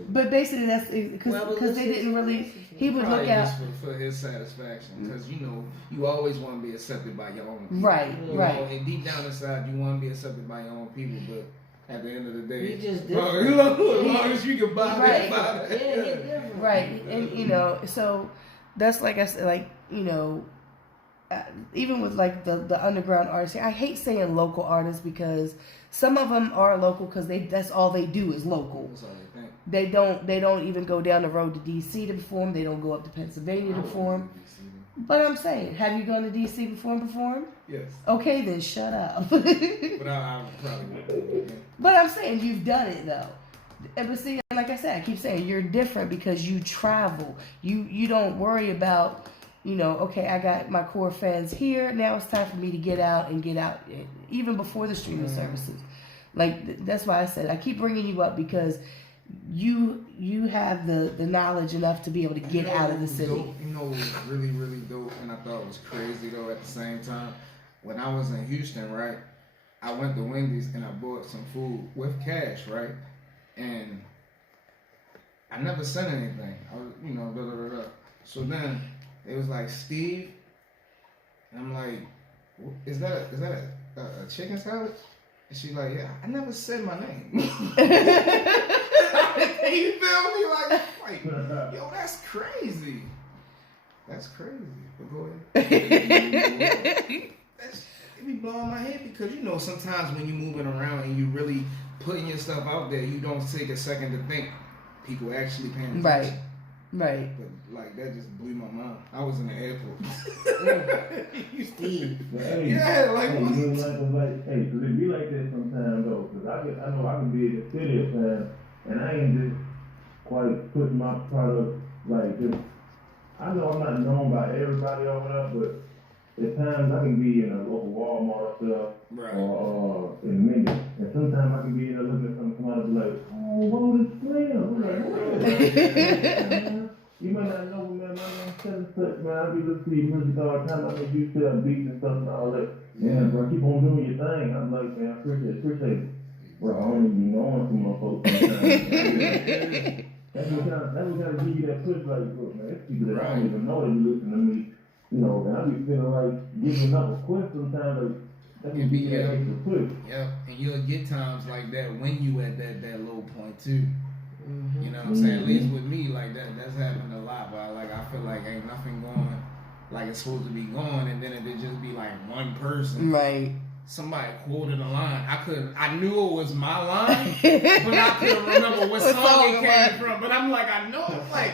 But basically, that's because they didn't really. He would look out for his satisfaction, because you know you always want to be accepted by your own people. Right. You know, and deep down inside, you want to be accepted by your own people, but at the end of the day, you just as long as you can buy it. Yeah, right. And you know, so that's like I said, like, you know. Even with like the underground artists, I hate saying local artists because some of them are local because that's all they do is local. That's all they think. They don't even go down the road to DC to perform. They don't go up to Pennsylvania to perform. But I'm saying, have you gone to DC before and performed? Yes. Okay, then shut up. But I probably won't. But I'm saying you've done it though. But see, like I said, I keep saying you're different because you travel. You don't worry about. You know, okay, I got my core fans here. Now it's time for me to get out, even before the streaming services. Like, that's why I said, I keep bringing you up because you have the knowledge enough to be able to get out of the city. You know what was really, really dope, and I thought it was crazy, though, at the same time? When I was in Houston, right, I went to Wendy's and I bought some food with cash, right? And I never said anything. I was, you know, blah, blah, blah, blah. So then... It was like, Steve, and I'm like, is that a chicken salad? And she's like, yeah, I never said my name. You feel me? Like, yo, that's crazy. That's crazy. But go ahead. It be blowing my head because, you know, sometimes when you're moving around and you really putting your stuff out there, you don't take a second to think people actually paying attention. Right. But like that just blew my mind. I was in the airport. Steve. Yeah, like what? Hey, cause it be like that sometimes though. Cause I know I can be in the city at times, and I ain't just quite putting my product like just. I know I'm not known by everybody over there, but at times I can be in a local Walmart stuff, or in Mindy, and sometimes I can be in there looking at something and be like, oh, what is Slimm? I'm like, you might not know, man, my name's such, man. I be listening to your music all the time. I know you sell beats and stuff and all that. Yeah, bro, keep on doing your thing. I'm like, man, I appreciate it. Bro, I don't even know some more folks sometimes. That would kind of give you that push, like, look, man, it's people that I don't even know that listen to me. You know, and I be feeling like giving up a quit sometimes, like, that can be that extra push. Yeah, and you'll get times like that when you at that low point too. Mm-hmm. You know what I'm saying? At least with me, like that's happened a lot. But I feel like ain't nothing going like it's supposed to be going, and then it just be like one person. Right. Somebody quoted a line. I knew it was my line, but I couldn't remember what song it came from. But I'm like, I know, like,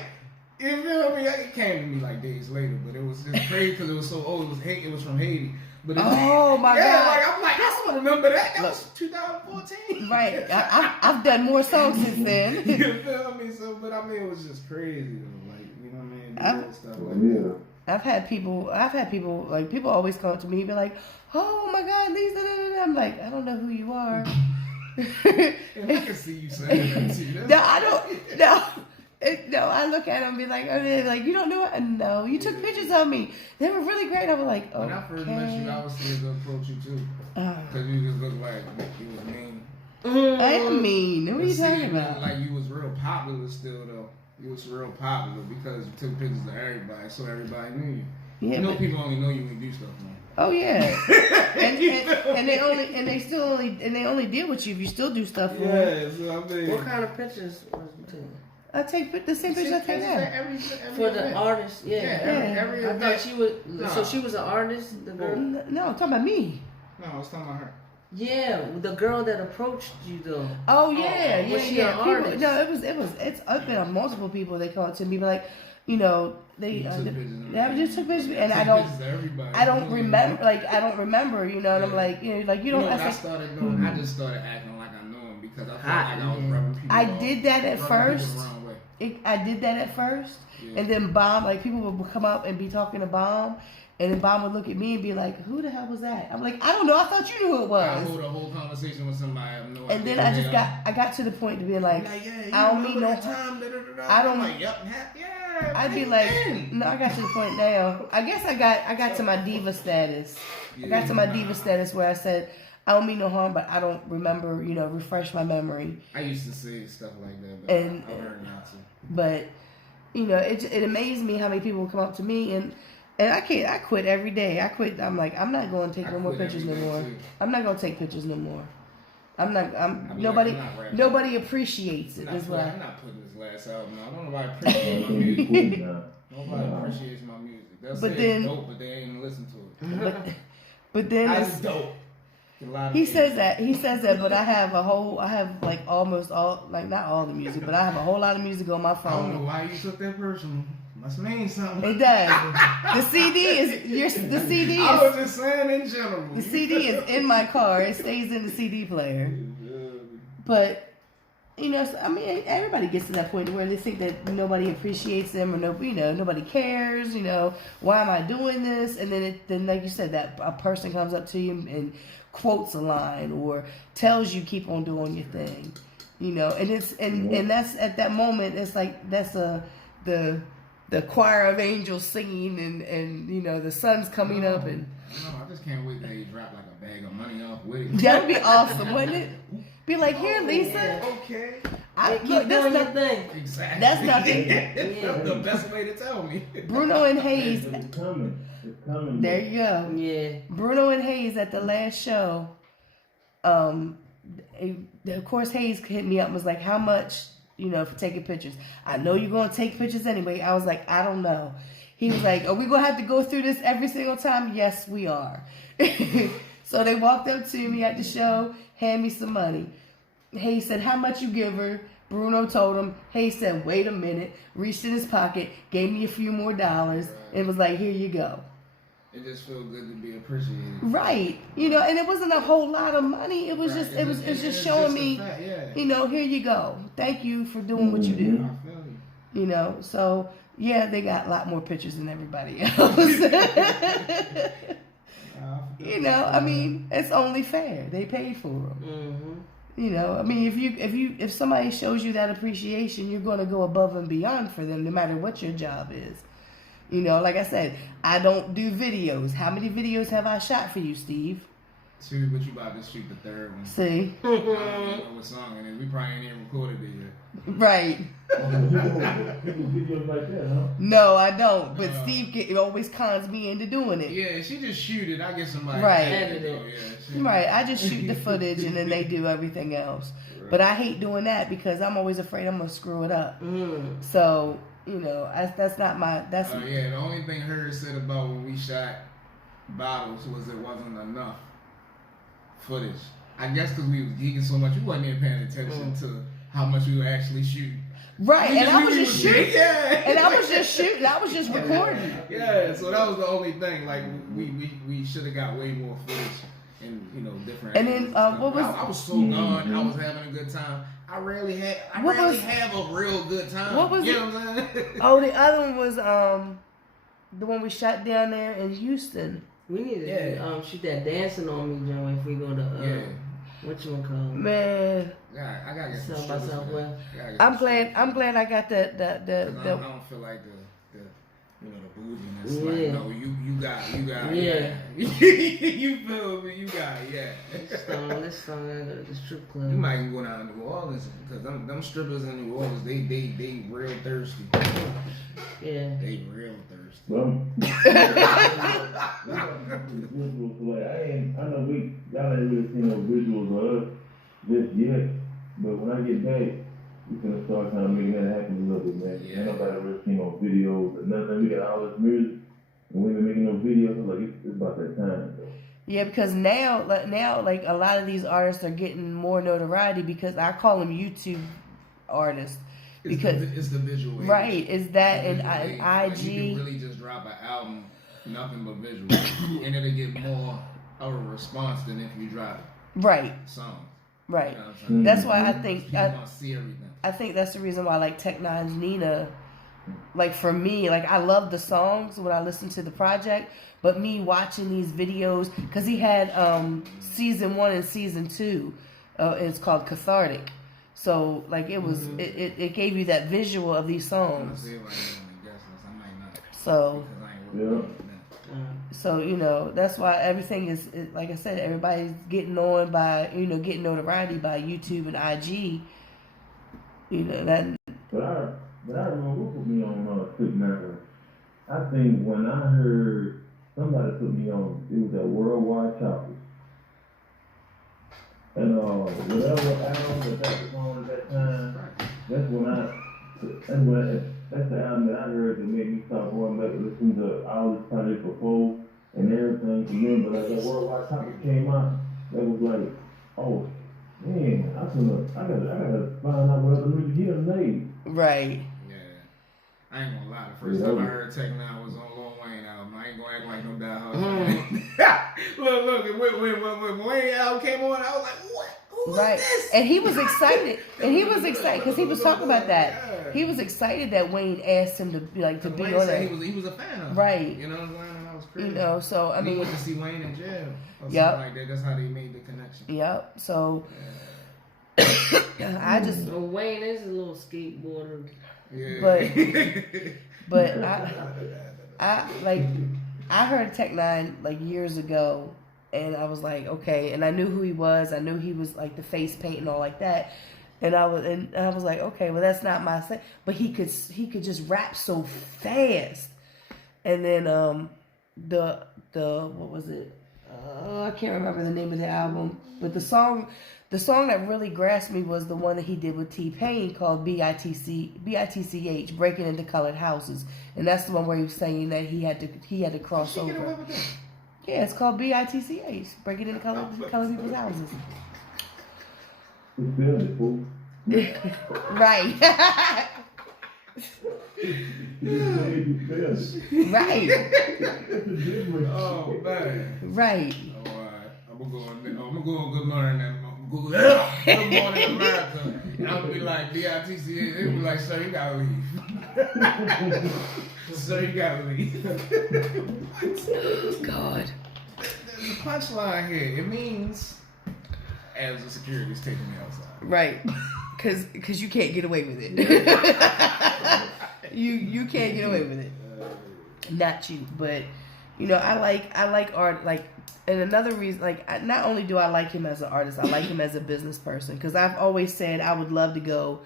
You feel me? It came to me like days later, but it was just crazy because it was so old. It was from Haiti. But it, oh my God! Like, I'm like, I don't remember that. That was 2014. Right. I've done more songs since then. You feel me? So, but I mean, it was just crazy though. Like, you know what I mean? Stuff like that. I've had people like people always come up to me and be like, "Oh my God, Lisa!" I'm like, I don't know who you are. And I can see you saying that too. No, I don't. No, I look at them and be like, you don't know it? No, you took pictures of me. They were really great. I was like, when I first met you, I was scared to approach you too, because you just looked like you was mean. I am mean. What are you talking about? Like you was real popular still though. You was real popular because you took pictures of everybody, so everybody knew you. Yeah, you know, people only know you when you do stuff, man. Oh yeah, and they only deal with you if you still do stuff for them. Yeah, so I mean, what kind of pictures was you taking? I take the same pictures I take now. Every For the artist, every I thought she was. No. So she was an artist. The girl. No, I'm talking about me. No, I was talking about her. Yeah, the girl that approached you though. Oh yeah, was she an artist? No, it's been on multiple people. They come up to me, but like, you know, they just took pictures, and I don't remember. Like I don't remember, you know. And I'm like, you know, you don't. I started doing. I just started acting like I knew him because I felt like I was rubbing people. I did that at first. I did that at first, and then Bomb, like people would come up and be talking to Bomb, and then Bomb would look at me and be like, "Who the hell was that?" I'm like, "I don't know. I thought you knew who it was." I hold a whole conversation with somebody. I have no and idea. then I got to the point to be like, I don't mean no time. I don't. Like, yeah. I'd be like, no. I got to the point now. I guess I got to my diva status. I got to my diva status where I said, I don't mean no harm, but I don't remember, you know, refresh my memory. I used to say stuff like that, but and, I learned not to. But, you know, it amazed me how many people come up to me and I quit every day. I'm like, I'm not going to take no more pictures no more. I'm not going to take pictures no more. Nobody appreciates it. I'm not putting this last album out. I don't know why appreciate my music. Nobody appreciates my music. They'll say it's dope, but they ain't listen to it. But then it's dope. He says that, but I have like almost all, like not all the music, but I have a whole lot of music on my phone. I don't know why you took that personal. Must mean something. It does. The CD is. I was just saying in general. The CD is in my car. It stays in the CD player. But you know, I mean, everybody gets to that point where they think that nobody appreciates them, or nobody cares. You know, why am I doing this? And then like you said, that a person comes up to you and quotes a line or tells you keep on doing your thing. You know, and it's and that's at that moment. It's like that's the choir of angels singing and you know the sun's coming up and. No, I just can't wait till you drop like a bag of money off with it. That'd be awesome, wouldn't it? Be like, here, Lisa. Yeah. Okay. Keep doing your thing. Exactly. That's nothing. That's the best way to tell me. Bruno and Hayes. It's coming. There you go. Yeah. Bruno and Hayes at the last show. Of course, Hayes hit me up and was like, how much, you know, for taking pictures? I know you're going to take pictures anyway. I was like, I don't know. He was like, are we going to have to go through this every single time? Yes, we are. So they walked up to me at the show, hand me some money. Hayes said, how much you give her? Bruno told him. Hayes said, wait a minute. Reached in his pocket, gave me a few more dollars, and was like, here you go. It just feels good to be appreciated. Right. You know, and it wasn't a whole lot of money. It was just, it's just showing me, you know, here you go. Thank you for doing what you do. I feel you. You know, so, yeah, they got a lot more pictures than everybody else. You know, I mean, it's only fair. They paid for them. Mm-hmm. You know, I mean, if somebody shows you that appreciation, you're going to go above and beyond for them, no matter what your job is. You know, like I said, I don't do videos. How many videos have I shot for you, Steve? See, but you about to shoot the third one. See? I don't know what song it is. We probably ain't even recorded it yet. Right. Videos like that, huh? No, I don't. But Steve always cons me into doing it. Yeah, she just shoot it. I get somebody. Right. To edit it. Yeah, right. I just shoot the footage and then they do everything else. Right. But I hate doing that because I'm always afraid I'm going to screw it up. So, you know, that's not my... yeah, the only thing her said about when we shot Bottles was it wasn't enough footage. I guess because we was geeking so much, we wasn't even paying attention to how much we were actually shooting. Right, and I was just shooting. Yeah. And I was just shooting. I was just recording. Yeah, so that was the only thing. Like we should have got way more footage and different. And then what was? I was so gone. I was having a good time. I rarely have a real good time. What was you know what I'm saying? Oh, the other one was the one we shot down there in Houston. We need to shoot that dancing on me, Joe. If we go to what you want to call it? Man. Yeah, I gotta get South by Southwest. I'm glad I got the I don't feel like the bouginess. Like, no, you got you feel me? You got This song I go to the strip club. You might go down to New Orleans because them strippers in New Orleans, they real thirsty. Yeah. They real thirsty. Well, I know y'all ain't really seen no visuals of us just yet, but when I get back, we gonna start kind of making that happen a little bit, man. Yeah. Ain't nobody really seen no videos or nothing. We got all this music, and we been making no videos. I'm like, it's about that time. So. Yeah, because now, like a lot of these artists are getting more notoriety because I call them YouTube artists. Because it's the visual age. Right, is that and IG. Like you can really just drop an album, nothing but visual, and it'll get more of a response than if you drop songs. Right. You know what I'm saying? That's why I think people want to see everything. I think that's the reason why like Tech Nine's Nina, like for me, like I love the songs when I listen to the project, but me watching these videos because he had season 1 and season 2, it's called Cathartic. So like it was, it gave you that visual of these songs. So, so that's why everything is like I said, everybody's getting on by getting notoriety by YouTube and IG. That. But I remember who put me on Tech Nine. I think when I heard somebody put me on, it was that Worldwide Choppers. And whatever album that was on at that time, that's the album that I heard that made me start going back and listening to all this project before and everything. Remember, like that Worldwide Choppers came out, that was like, oh man, I gotta find out what other music he done made. Right. Yeah. I ain't gonna lie, the first time I heard Tech Nine was on Lil Wayne album. I ain't gonna act like no diehard. Look, when Wayne album came on, I was like, what? Who is this? And he was excited. Because he was talking about that. Yeah. He was excited that Wayne asked him to be on it. He was a fan of it. Right. You know what I'm saying? And that was crazy. So I mean, he went to see Wayne in jail or something like that. That's how they made the connection. Yep. So I just Wayne is a little skateboarder. Yeah. But I heard Tech Nine like years ago, and I was like, okay, and I knew who he was. I knew he was like the face paint and all like that, and I was like, okay, well that's not my thing. But he could just rap so fast, and then the what was it? I can't remember the name of the album, but the song that really grasped me was the one that he did with T-Pain called B-I-T-C-H, Breaking Into Colored Houses. And that's the one where he was saying that he had to cross over. Get away with that? Yeah, it's called B-I-T-C-H, Breaking Into Colored People's Houses. Right. Right. Oh man. Right. Oh, all right. I'm gonna go on Good Morning. Good Morning America. And I'm gonna be like B-I-T-C-H. They'll be like, sir, you gotta leave. Sir, you gotta leave. God. There's a punchline here. It means as the security is taking me outside. Right. Because you can't get away with it. You can't get away with it. Not you, but I like art. Like, and another reason, like, not only do I like him as an artist, I like him as a business person. Because I've always said I would love to go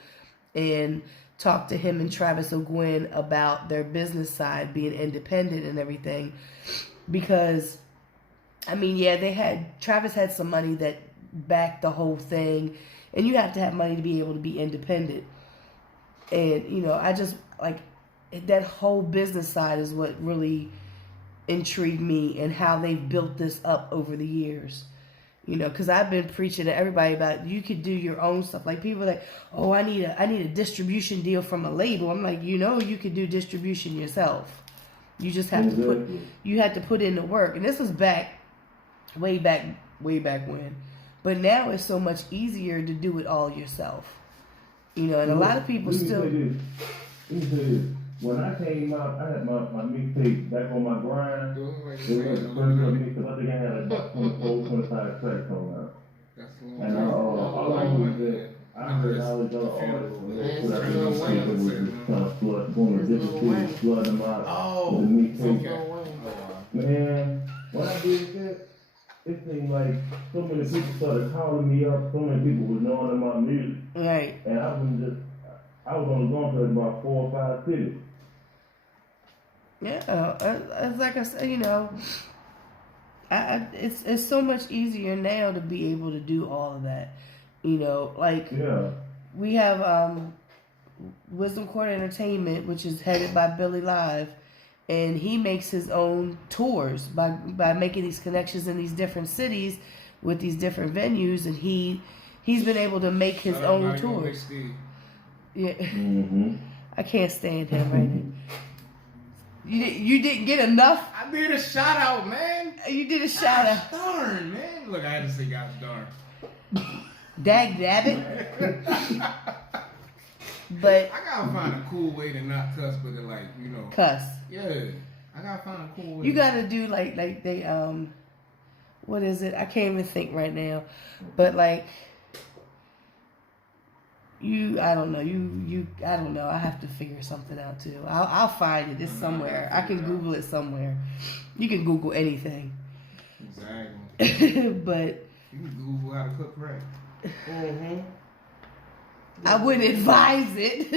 and talk to him and Travis O'Gwen about their business side, being independent and everything. Because, I mean, yeah, Travis had some money that backed the whole thing, and you have to have money to be able to be independent. And I just like that whole business side is what really intrigued me, and how they've built this up over the years. You know, because I've been preaching to everybody about you could do your own stuff. Like people are like, oh, I need a distribution deal from a label. I'm like, you know, you could do distribution yourself. You just have to put in the work. And this was way back when. But now it's so much easier to do it all yourself. You know, and a lot of people still. Let me say this. When I came out, I had my mixtape back on my grind. It was the first mixtape. I think I had about 24, 25 tracks on that. And all I was that I heard all these other artists put out their mixtape and was just kind of going to different cities, flooding them out with the mixtape. Man, when I did that, it seemed like so many people started calling me up. So many people was knowing about music. Right. And I was only going to about 4 or 5 cities. Yeah, it's like I said, you know, it's so much easier now to be able to do all of that. You know, like we have Wisdom Court Entertainment, which is headed by Billy Live, and he makes his own tours by making these connections in these different cities with these different venues, and he's been able to make his own tours. Yeah, I can't stand him right now. You didn't get enough? I did a shout out, man. You did a shout out. Darn, man. Look, I had to say gosh darn. Dag dabbit. But I gotta find a cool way to not cuss, but to like, you know. Cuss. Yeah. I gotta find a cool way. You gotta do like they what is it? I can't even think right now. But like I don't know. I have to figure something out too. I'll find it. It's somewhere. I can Google it somewhere. You can Google anything. Exactly. But you can Google how to cook right. I wouldn't advise it.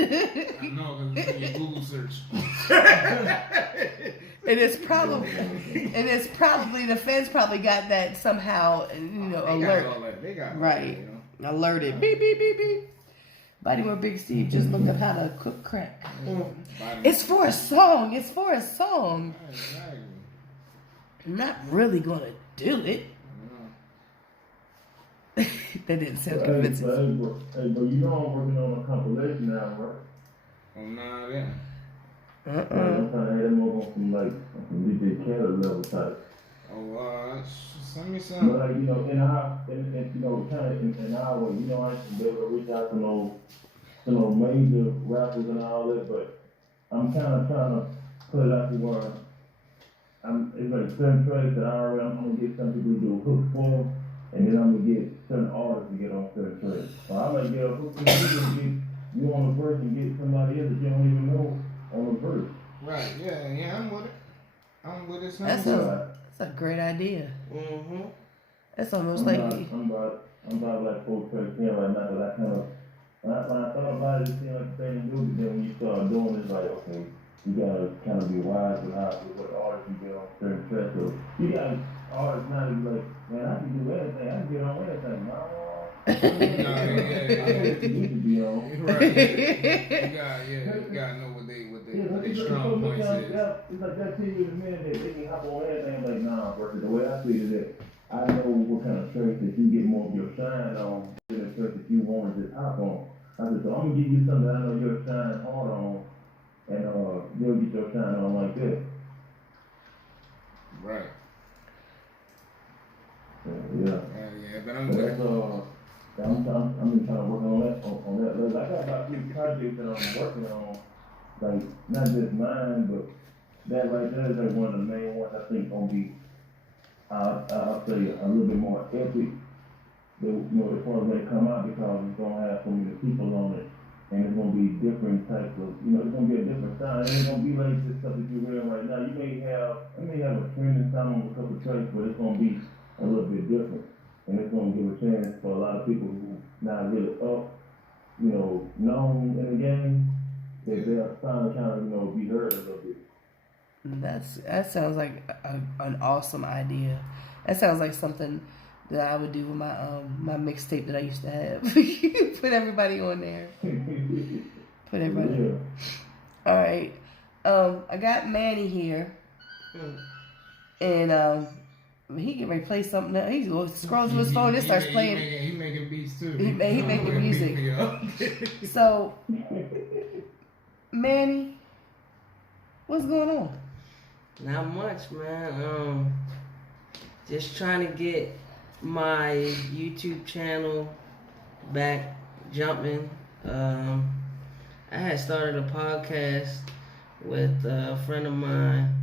I know, because it's in your Google search. And it's probably the feds probably got that somehow, you know, alert. They got right. You know? Alerted. Beep beep beep beep. Body where Big Steve just looked up how to cook crack. It's for a song. It's for a song. Exactly. I'm not really gonna do it. That didn't sound convincing. Hey, but you know I'm working on a compilation now, right? Oh, nah, yeah. I'm trying to have them over on some DJ Khaled level type. Oh, send me some. But like, you know, in our way, you know, I should be able to reach out to no major rappers and all that, but I'm kind of trying to put it out to where it's like certain tracks that I'm gonna get some people to do hooks for, and then I'm gonna get certain artists to get on certain tracks. Or I might get a hook for you on the verse and get somebody else that you don't even know on the verse. Right, yeah, I'm with it. I'm with it. That's a great idea. That's almost I'm about like 4 tracks in right now, but I kind of, when I thought about it, it seemed like the thing to do, but then when you start doing it, it's like, okay, you gotta kind of be wise with what artists you get on certain tracks. So you got artists now to be like, man, I can do anything, I can get on anything, man. You need to be on. Right. You gotta know what they strong points is. It's like that TV with a minute that they can hop on anything, like, nah, versus the way I see it is that I know what kind of tracks that you get more of your shine on than the tracks that you want to just hop on. I said, so I'm gonna give you something that I know you'll shine hard on, and you'll get your shine on like that. Right. So, yeah. But I'm good. I'm trying to work on that level. I got about 3 projects that I'm working on, like not just mine, but that right there is like one of the main ones I think gonna be, I'll say a little bit more epic. You know, as far as they come out, because it's gonna have so many people on it, and it's gonna be different types of, you know, it's gonna be a different sound. It ain't gonna be like this stuff that you're hearing right now. I may have a trending sound on a couple of tracks, but it's gonna be a little bit different. And it's going to give a chance for a lot of people who not really up, you know, known in the game, that they're trying to kind of, you know, be heard a little bit. That sounds like an awesome idea. That sounds like something that I would do with my mixtape that I used to have. Put everybody on there. Put everybody. Yeah. All right. I got Manny here, and he can ready to play something else. He scrolls through his phone and starts playing. He making beats too. He making music. So, Manny, what's going on? Not much, man. Just trying to get my YouTube channel back jumping. I had started a podcast with a friend of mine,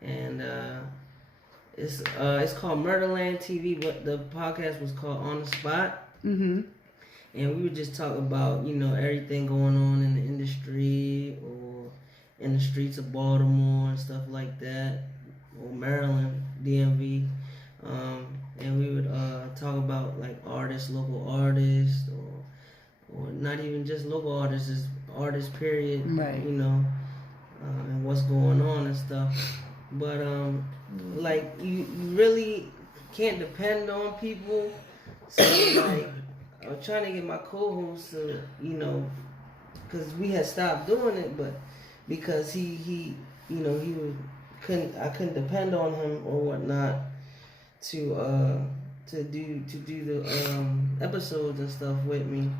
and it's called Murderland TV, but the podcast was called On the Spot. Mm-hmm. And we would just talk about, everything going on in the industry or in the streets of Baltimore and stuff like that, or Maryland, DMV. And we would talk about like local artists, or not even just local artists, just artists period, right? And what's going on and stuff. But like you really can't depend on people. So like I'm trying to get my co-host to, because we had stopped doing it, but because he I couldn't depend on him or whatnot to do the episodes and stuff with me.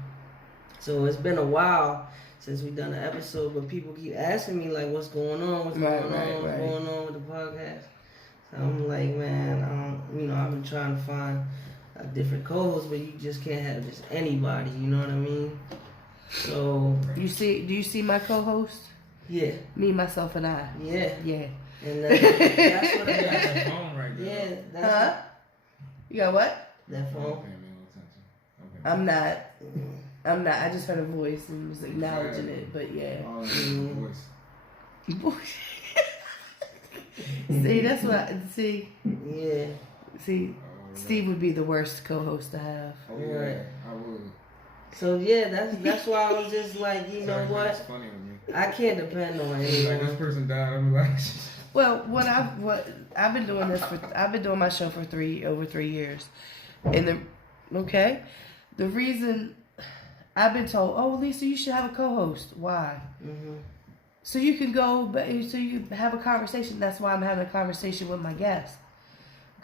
So it's been a while since we've done an episode, but people keep asking me like, what's going on? What's going on with the podcast? So I'm like, man, I've been trying to find a different co-host, but you just can't have just anybody. You know what I mean? So do you see my co-host? Yeah. Me, myself, and I. Yeah. Yeah. And that's what I got. That phone right there. Yeah. That's You got what? That phone. Okay. I'm not. I just heard a voice and was acknowledging it, but yeah. Oh, voice. See, that's what I see. Yeah. See, Steve would be the worst co-host to have. Oh, yeah, I would. So yeah, that's why I was just like, you know what? It's funny with me. I can't depend on anyone. Like this person died, I'm like. Well, I've been doing I've been doing my show for over 3 years, and the reason I've been told, oh Lisa, you should have a co-host. Why? Mm-hmm. So you can go, so you have a conversation. That's why I'm having a conversation with my guests.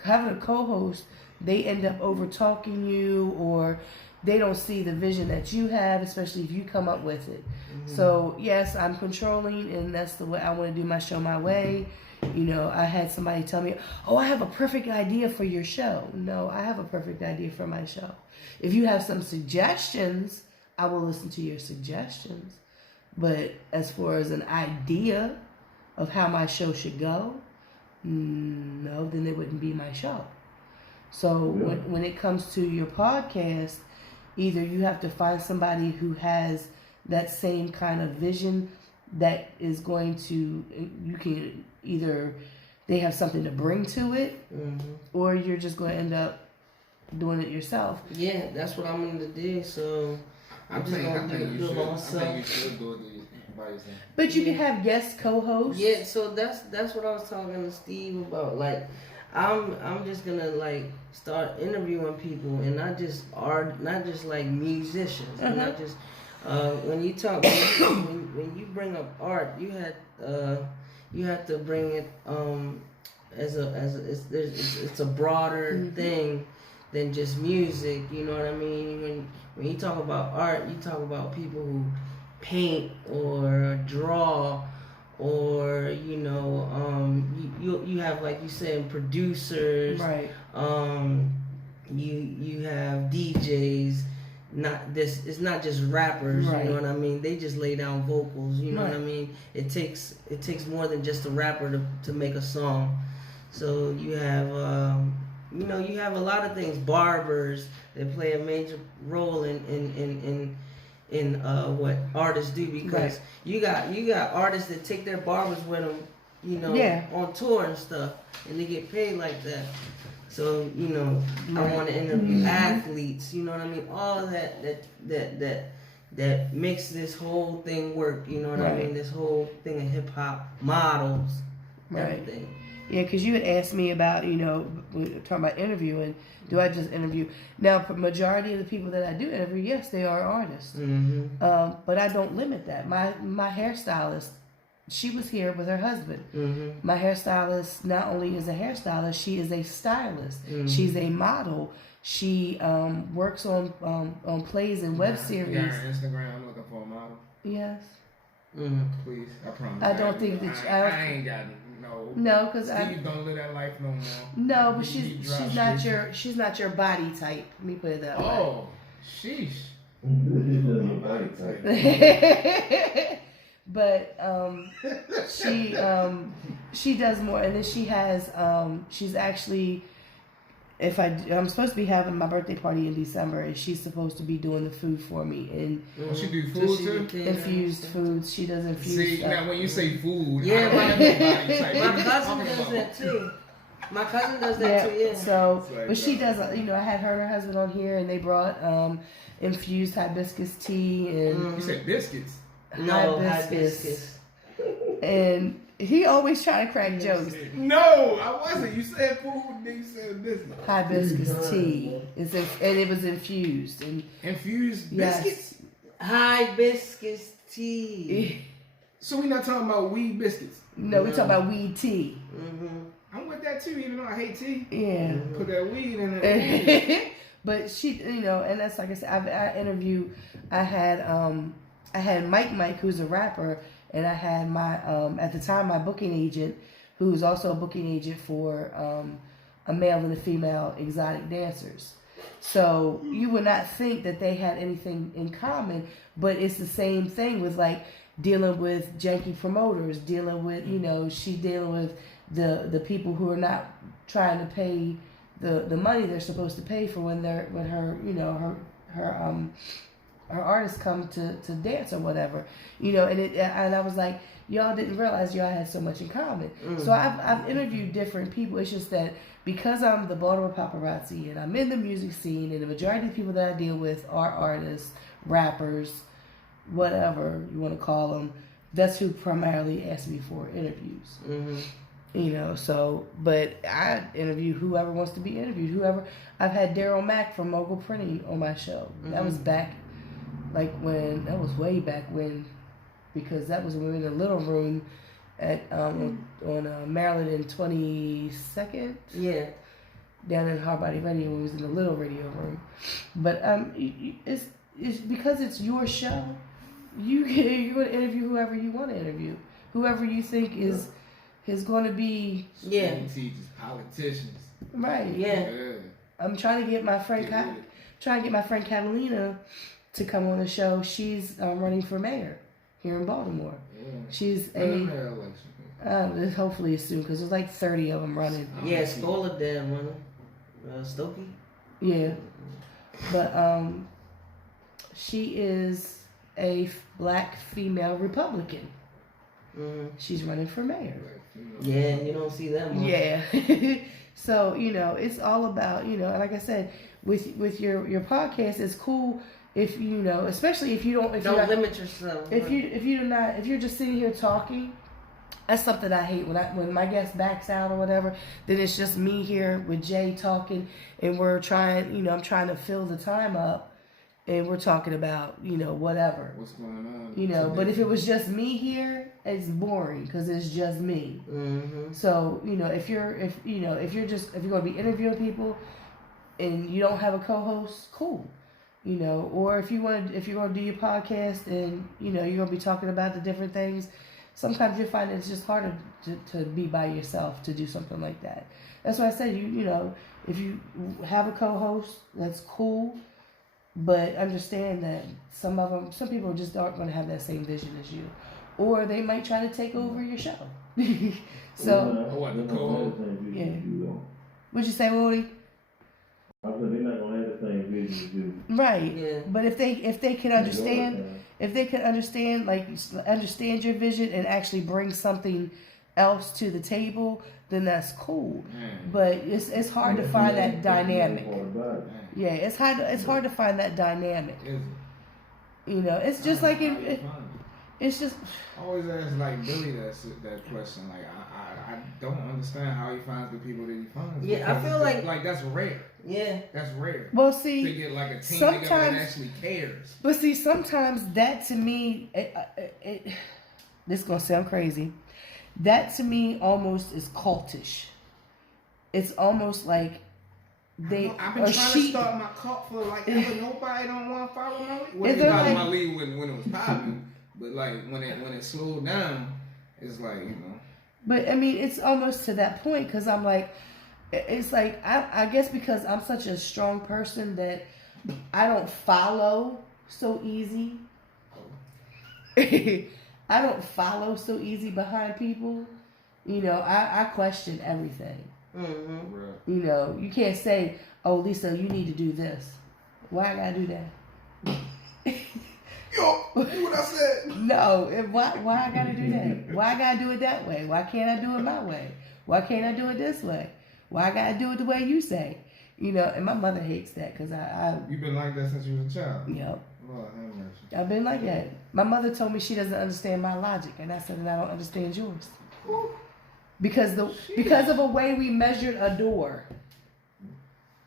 Having a co-host, they end up over talking you, or they don't see the vision that you have, especially if you come up with it. Mm-hmm. So yes, I'm controlling, and that's the way I want to do my show my way. I had somebody tell me, oh, I have a perfect idea for your show. No, I have a perfect idea for my show. If you have some suggestions, I will listen to your suggestions. But as far as an idea of how my show should go, no, then it wouldn't be my show. So when it comes to your podcast, either you have to find somebody who has that same kind of vision that is going to, you can either, they have something to bring to it, or you're just going to end up doing it yourself. Yeah, that's what I'm going to do. So I'm just going to do it by myself. I think you should do it by yourself. But you can have guest co-hosts. Yeah, so that's what I was talking to Steve about. Like, I'm just gonna like start interviewing people, and not just like musicians, and not just when you talk when you bring up art, you have to bring it it's a broader thing than just music. You know what I mean? When you talk about art, you talk about people who paint or draw, or you have, like you said, producers, right? You have DJs. It's not just rappers, right. You know what I mean? They just lay down vocals, you know what I mean? It takes more than just a rapper to make a song. So you have you have a lot of things. Barbers, they play a major role in what artists do, because you got artists that take their barbers with them, on tour and stuff, and they get paid like that. So I want to interview athletes, you know what I mean? All of that makes this whole thing work, you know what I mean? This whole thing of hip hop, models, everything. Yeah, because you had asked me about, we were talking about interviewing. Do I just interview? Now, majority of the people that I do interview, yes, they are artists. Mm-hmm. But I don't limit that. My hairstylist she was here with her husband. Mm-hmm. My hairstylist not only is a hairstylist, she is a stylist. Mm-hmm. She's a model. She works on plays and web series. You got her Instagram. I'm looking for a model. Yes. Mm-hmm. Please, I promise. I don't think that I ain't got no. No, because Steve don't live that life no more. No, but He she's drives not straight. she's not your body type. Let me put it that Oh, sheesh. But she does more, and then she has she's actually, I'm supposed to be having my birthday party in December, and she's supposed to be doing the food for me and She do food too? infused foods. She does infused See, stuff. now when you say food, Yeah, I don't have no body type. My What you cousin talking does about? that too. My cousin does that too, yeah. So, It's like, but she does, I had her and her husband on here, and they brought infused hibiscus tea and You said biscuits. No, hibiscus. And he always try to crack jokes. No, I wasn't. You said food, then you said biscuits. Hibiscus tea. And it was infused. And Infused yes. biscuits? Hibiscus tea. So we not talking about weed biscuits. No, we're talking about weed tea. Mm-hmm. I'm with that too, even though I hate tea. Yeah. Put that weed in it. But she, and that's like I said, I interviewed, I had Mike, who's a rapper, and I had my, at the time, my booking agent, who's also a booking agent for a male and a female exotic dancers. So you would not think that they had anything in common, but it's the same thing with like dealing with janky promoters, dealing with, she's dealing with the people who are not trying to pay the money they're supposed to pay for when her artists come to dance or whatever, and I was like, y'all didn't realize y'all had so much in common. So I've interviewed different people. It's just that because I'm the Baltimore paparazzi and I'm in the music scene, and the majority of the people that I deal with are artists, rappers, whatever you want to call them. That's who primarily asked me for interviews. So, but I interview whoever wants to be interviewed. Whoever. I've had Daryl Mack from Mogul Printing on my show. That was back, that was way back when, because that was when we were in the little room at on Maryland and 22nd. Yeah. Down in Hardbody Radio, when we was in the little radio room. But it's because it's your show. You're going to interview whoever you want to interview, whoever you think is going to be. Yeah. Teachers, politicians. Right. Yeah. I'm trying to get my friend Catalina to come on the show. She's running for mayor here in Baltimore. Yeah. She's hopefully soon, because there's like 30 of them running. Yeah, Scola Dad running. Stokey. Yeah, but she is a black female Republican. She's running for mayor. Yeah, you don't see that much. Yeah. So, it's all about, like I said, with your podcast, it's cool if especially if you don't limit yourself. If you're just sitting here talking. That's something I hate when my guest backs out or whatever. Then it's just me here with Jay talking, and we're trying. I'm trying to fill the time up, and we're talking about whatever. What's going on? But if it was just me here, it's boring because it's just me. So if you're gonna be interviewing people, and you don't have a co-host, cool. Or if you're gonna do your podcast and you're gonna be talking about the different things. Sometimes you find it's just harder to be by yourself to do something like that. That's why I said, if you have a co-host, that's cool, but understand that some people just aren't going to have that same vision as you, or they might try to take over your show. So, yeah. What'd you say, Whodie? I said they're not gonna have the same vision as you. Right. Yeah. But if they can understand. If they could understand your vision and actually bring something else to the table, then that's cool. But it's hard to find that dynamic. Yeah, it's hard to find that dynamic. It's just like it's just. I always ask like Billy that question. Like I don't understand how he finds the people that he finds. Yeah, I feel like that's rare. Yeah, that's rare. Well, see, to get like a team together that actually cares. But see, sometimes that to me, this is gonna sound crazy. That to me almost is cultish. It's almost like they I've been trying to start my cult for like ever. Nobody don't want to follow my lead. Well, they followed my lead when it was popping, but like when it slowed down, it's like, you know. But I mean, it's almost to that point because I'm like, it's like I guess because I'm such a strong person that I don't follow so easy. I don't follow so easy behind people. You know, I question everything. Mm-hmm. Right. You know, you can't say, "Oh, Lisa, you need to do this." Why I gotta do that? Yo, you what I said? No, why I gotta do that? Why I gotta do it that way? Why can't I do it my way? Why can't I do it this way? Why I gotta do it the way you say? You know, and my mother hates that because You've been like that since you was a child. Yep. Lord have mercy. I've been like that. My mother told me she doesn't understand my logic, and I said that I don't understand yours. Because of a way we measured a door.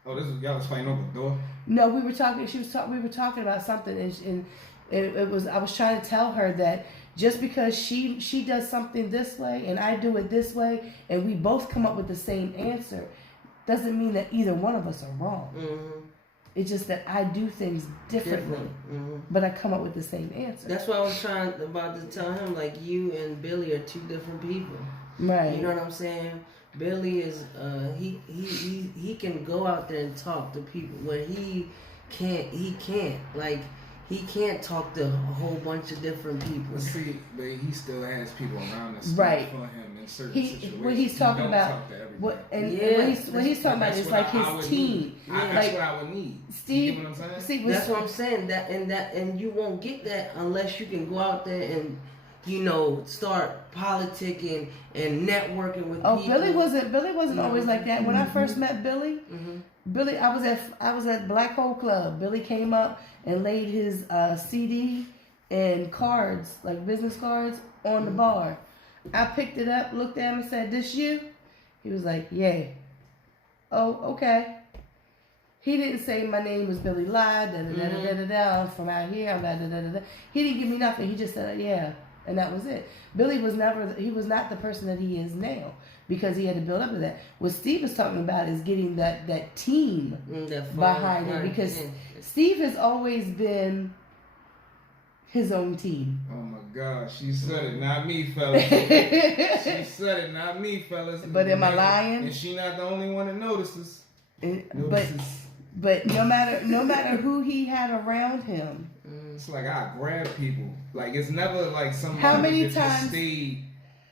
Oh, this is y'all was fighting over a door. No, we were talking. We were talking about something, and it was. I was trying to tell her that just because she does something this way and I do it this way, and we both come up with the same answer, doesn't mean that either one of us are wrong. Mm-hmm. It's just that I do things differently, but I come up with the same answer. That's why I was about to tell him, like, you and Billy are two different people. Right. You know what I'm saying? Billy is he can go out there and talk to people where he can't talk to a whole bunch of different people. See, but he still has people around that right. for him in certain situations. What he's talking about, what he's talking about is like his team. That's what I would need. Steve, you know what I'm saying? see, that's what I'm saying. And you won't get that unless you can go out there and, you know, start politicking and networking with people. Billy wasn't always like that. When I first met Billy, Billy, I was at Black Hole Club. Billy came up and laid his CD and cards, like business cards, on the bar. I picked it up, looked at him, and said, "This you?" He was like, "Yeah." Oh, okay. He didn't say my name was Billy Lie, I'm from out here, I'm da da da da. He didn't give me nothing. He just said, "Yeah." And that was it. Billy was not the person that he is now because he had to build up to that. What Steve is talking about is getting that team behind him because Steve has always been his own team. Oh my God, she said it, not me, fellas. She said it, not me, fellas. But am I lying? And she not the only one that notices. But no matter who he had around him. It's like I grab people. Like it's never like somebody how many that times, just stayed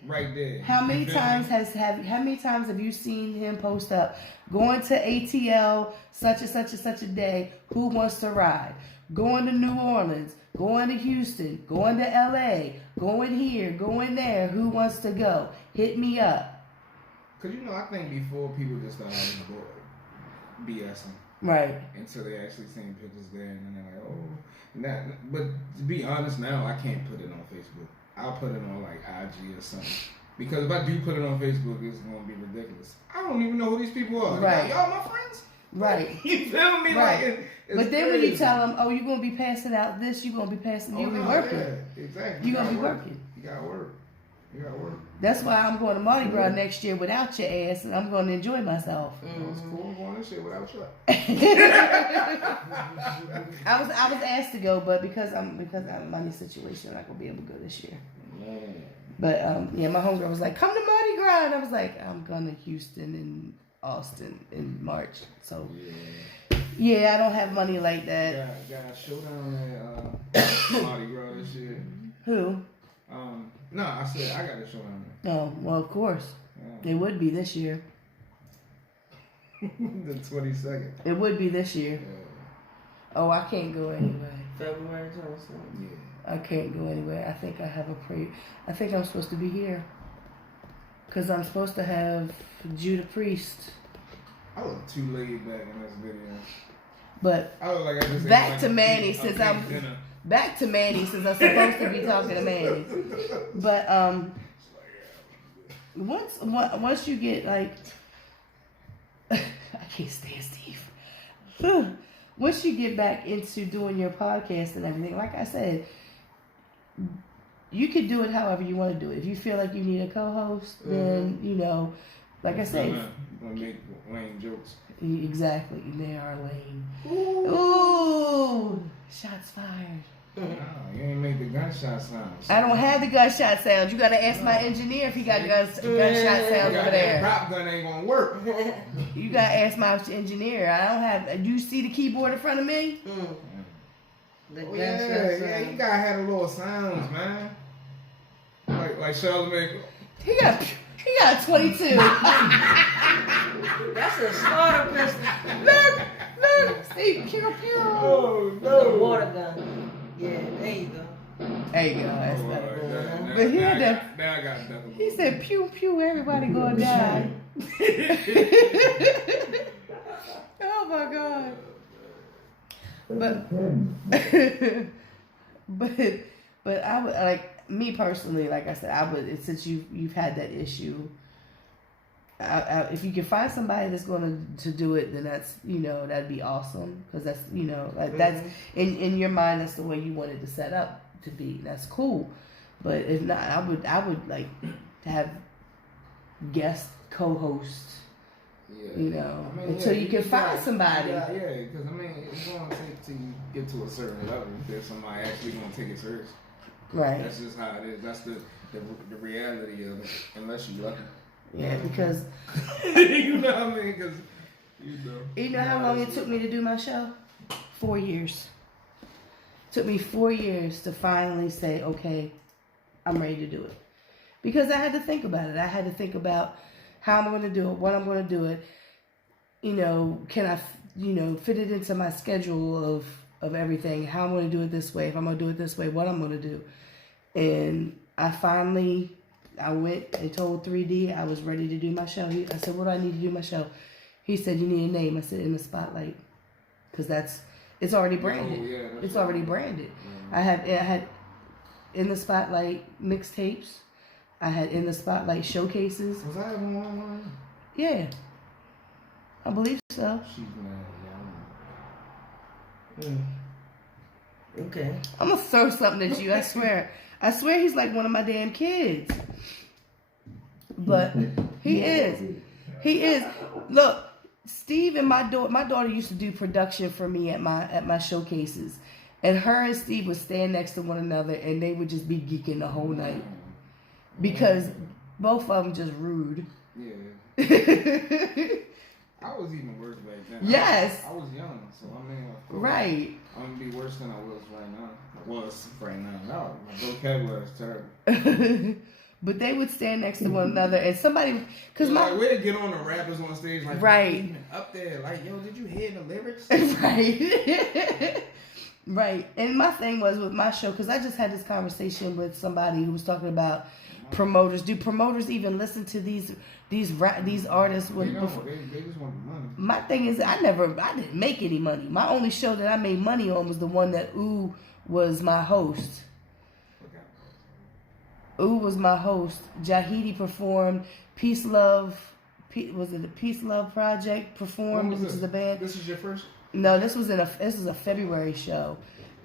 right there. How many times have you seen him post up going to ATL such and such and such a day? Who wants to ride? Going to New Orleans, going to Houston, going to LA, going here, going there. Who wants to go? Hit me up. Cause you know I think before people just started BSing. Right. Until they actually seen pictures there, and then they're like, oh. But to be honest, now I can't put it on Facebook. I'll put it on like IG or something. Because if I do put it on Facebook, it's gonna be ridiculous. I don't even know who these people are. Right. Like, y'all my friends. Right. You feel me? Right. Like, but then crazy. when you tell them, oh, you're gonna be passing out this, you're gonna be passing, you'll be working. Yeah, exactly. You're gonna be working. You gotta work. You gotta work. That's why I'm going to Mardi Gras next year without your ass, and I'm going to enjoy myself. It's cool. I'm going this shit without you. I was asked to go, but because I'm money situation, I'm not gonna be able to go this year. Man. But my homegirl was like, "Come to Mardi Gras," and I was like, "I'm going to Houston and Austin in March." So yeah, I don't have money like that. Got a showdown at Mardi Gras this year. Who? No, I said I got a showdown there. Oh well, of course. It would be this year. The 22nd. It would be this year. Oh, I can't go anyway. February 22nd. Yeah. I can't go anywhere. I think I have I think I'm supposed to be here. Because I'm supposed to have Judah Priest. I look too laid back in this video. But I look like I just back to Manny since I'm supposed to be talking to Manny. But once you get like I can't stand Steve. Once you get back into doing your podcast and everything, like I said, you could do it however you want to do it. If you feel like you need a co-host, then like I say, gonna make lame jokes. Exactly, they are lame. Ooh, shots fired. No, you ain't make the gunshot sounds. I don't have the gunshot sounds. You gotta ask my engineer if he got gunshot sounds over there. That prop gun ain't gonna work. You gotta ask my engineer. I don't have. Do you see the keyboard in front of me? The yeah, you gotta have a little sounds, man. Like Charlamagne. He got 22. That's a slaughter pistol. Look, see, pew pew. Oh The no. water gun. Yeah, there you go. There you go. That's better. But he had that. Now I got nothing. He said, "Pew pew, everybody gonna die." Oh my god. But I would like me personally. Like I said, I would since you've had that issue. If you can find somebody that's going to do it, then that's that'd be awesome because that's that's in your mind that's the way you wanted to set up to be. That's cool. But if not, I would like to have guest co-hosts. Until you can find somebody. Yeah, because it's going to take till you get to a certain level. There's somebody actually going to take it serious. Right. That's just how it is. That's the reality of it. Unless you lucky. Yeah, because you know what I mean? Because you know how long it took me to do my show? 4 years. Took me 4 years to finally say, okay, I'm ready to do it. Because I had to think about it. I had to think about how I'm going to do it, what I'm going to do it. Can I, fit it into my schedule of everything, how I'm going to do it this way, if I'm going to do it this way, what I'm going to do. And I went and told 3D I was ready to do my show. I said, what do I need to do my show? He said, you need a name. I said, In the Spotlight. Because it's already branded. Oh, yeah, it's already branded. I had In the Spotlight mixtapes. I had In the Spotlight showcases. Was I one? Yeah. I believe so. She's mad, Okay. I'm going to throw something at you, I swear. I swear he's like one of my damn kids. But he is. He is. Look, Steve and my daughter used to do production for me at my showcases. And her and Steve would stand next to one another and they would just be geeking the whole night. Because both of them just rude. Yeah. I was even worse back then. Yes. I was young, so right. I'm gonna be worse than I was right now. No, my vocabulary is terrible. But they would stand next to one another, and somebody, because we'd get on the rappers on stage, like right up there, like, yo, did you hear the lyrics? Right, right. And my thing was with my show, because I just had this conversation with somebody who was talking about promoters. Do promoters even listen to these artists? They just want the money. My thing is, I didn't make any money. My only show that I made money on was the one that Ooh was my host. Ooh was my host. Jahidi performed. Peace Love. Was it the Peace Love Project performed? Which is a band. This is your first? No, this was a February show.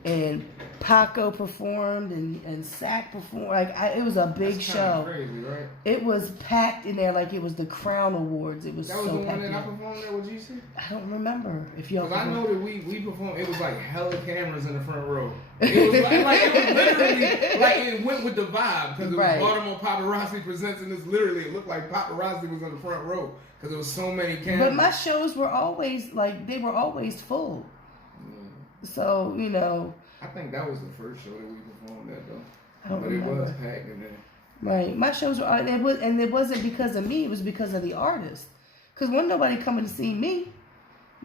And Paco performed and Sack performed. It was a big show. Crazy, right? It was packed in there like it was the Crown Awards. It was that was so the packed. one that I performed there with GC? I don't remember if y'all. Because I know that we performed. It was like hella cameras in the front row. It was like it was literally like it went with the vibe because it was Baltimore Paparazzi Presents, and it looked like paparazzi was in the front row because there was so many cameras. But my shows were always full. So, I think that was the first show that we performed at, though. I don't remember. It was packed in there. Right. My shows were, and it wasn't because of me, it was because of the artist. Because wasn't nobody coming to see me.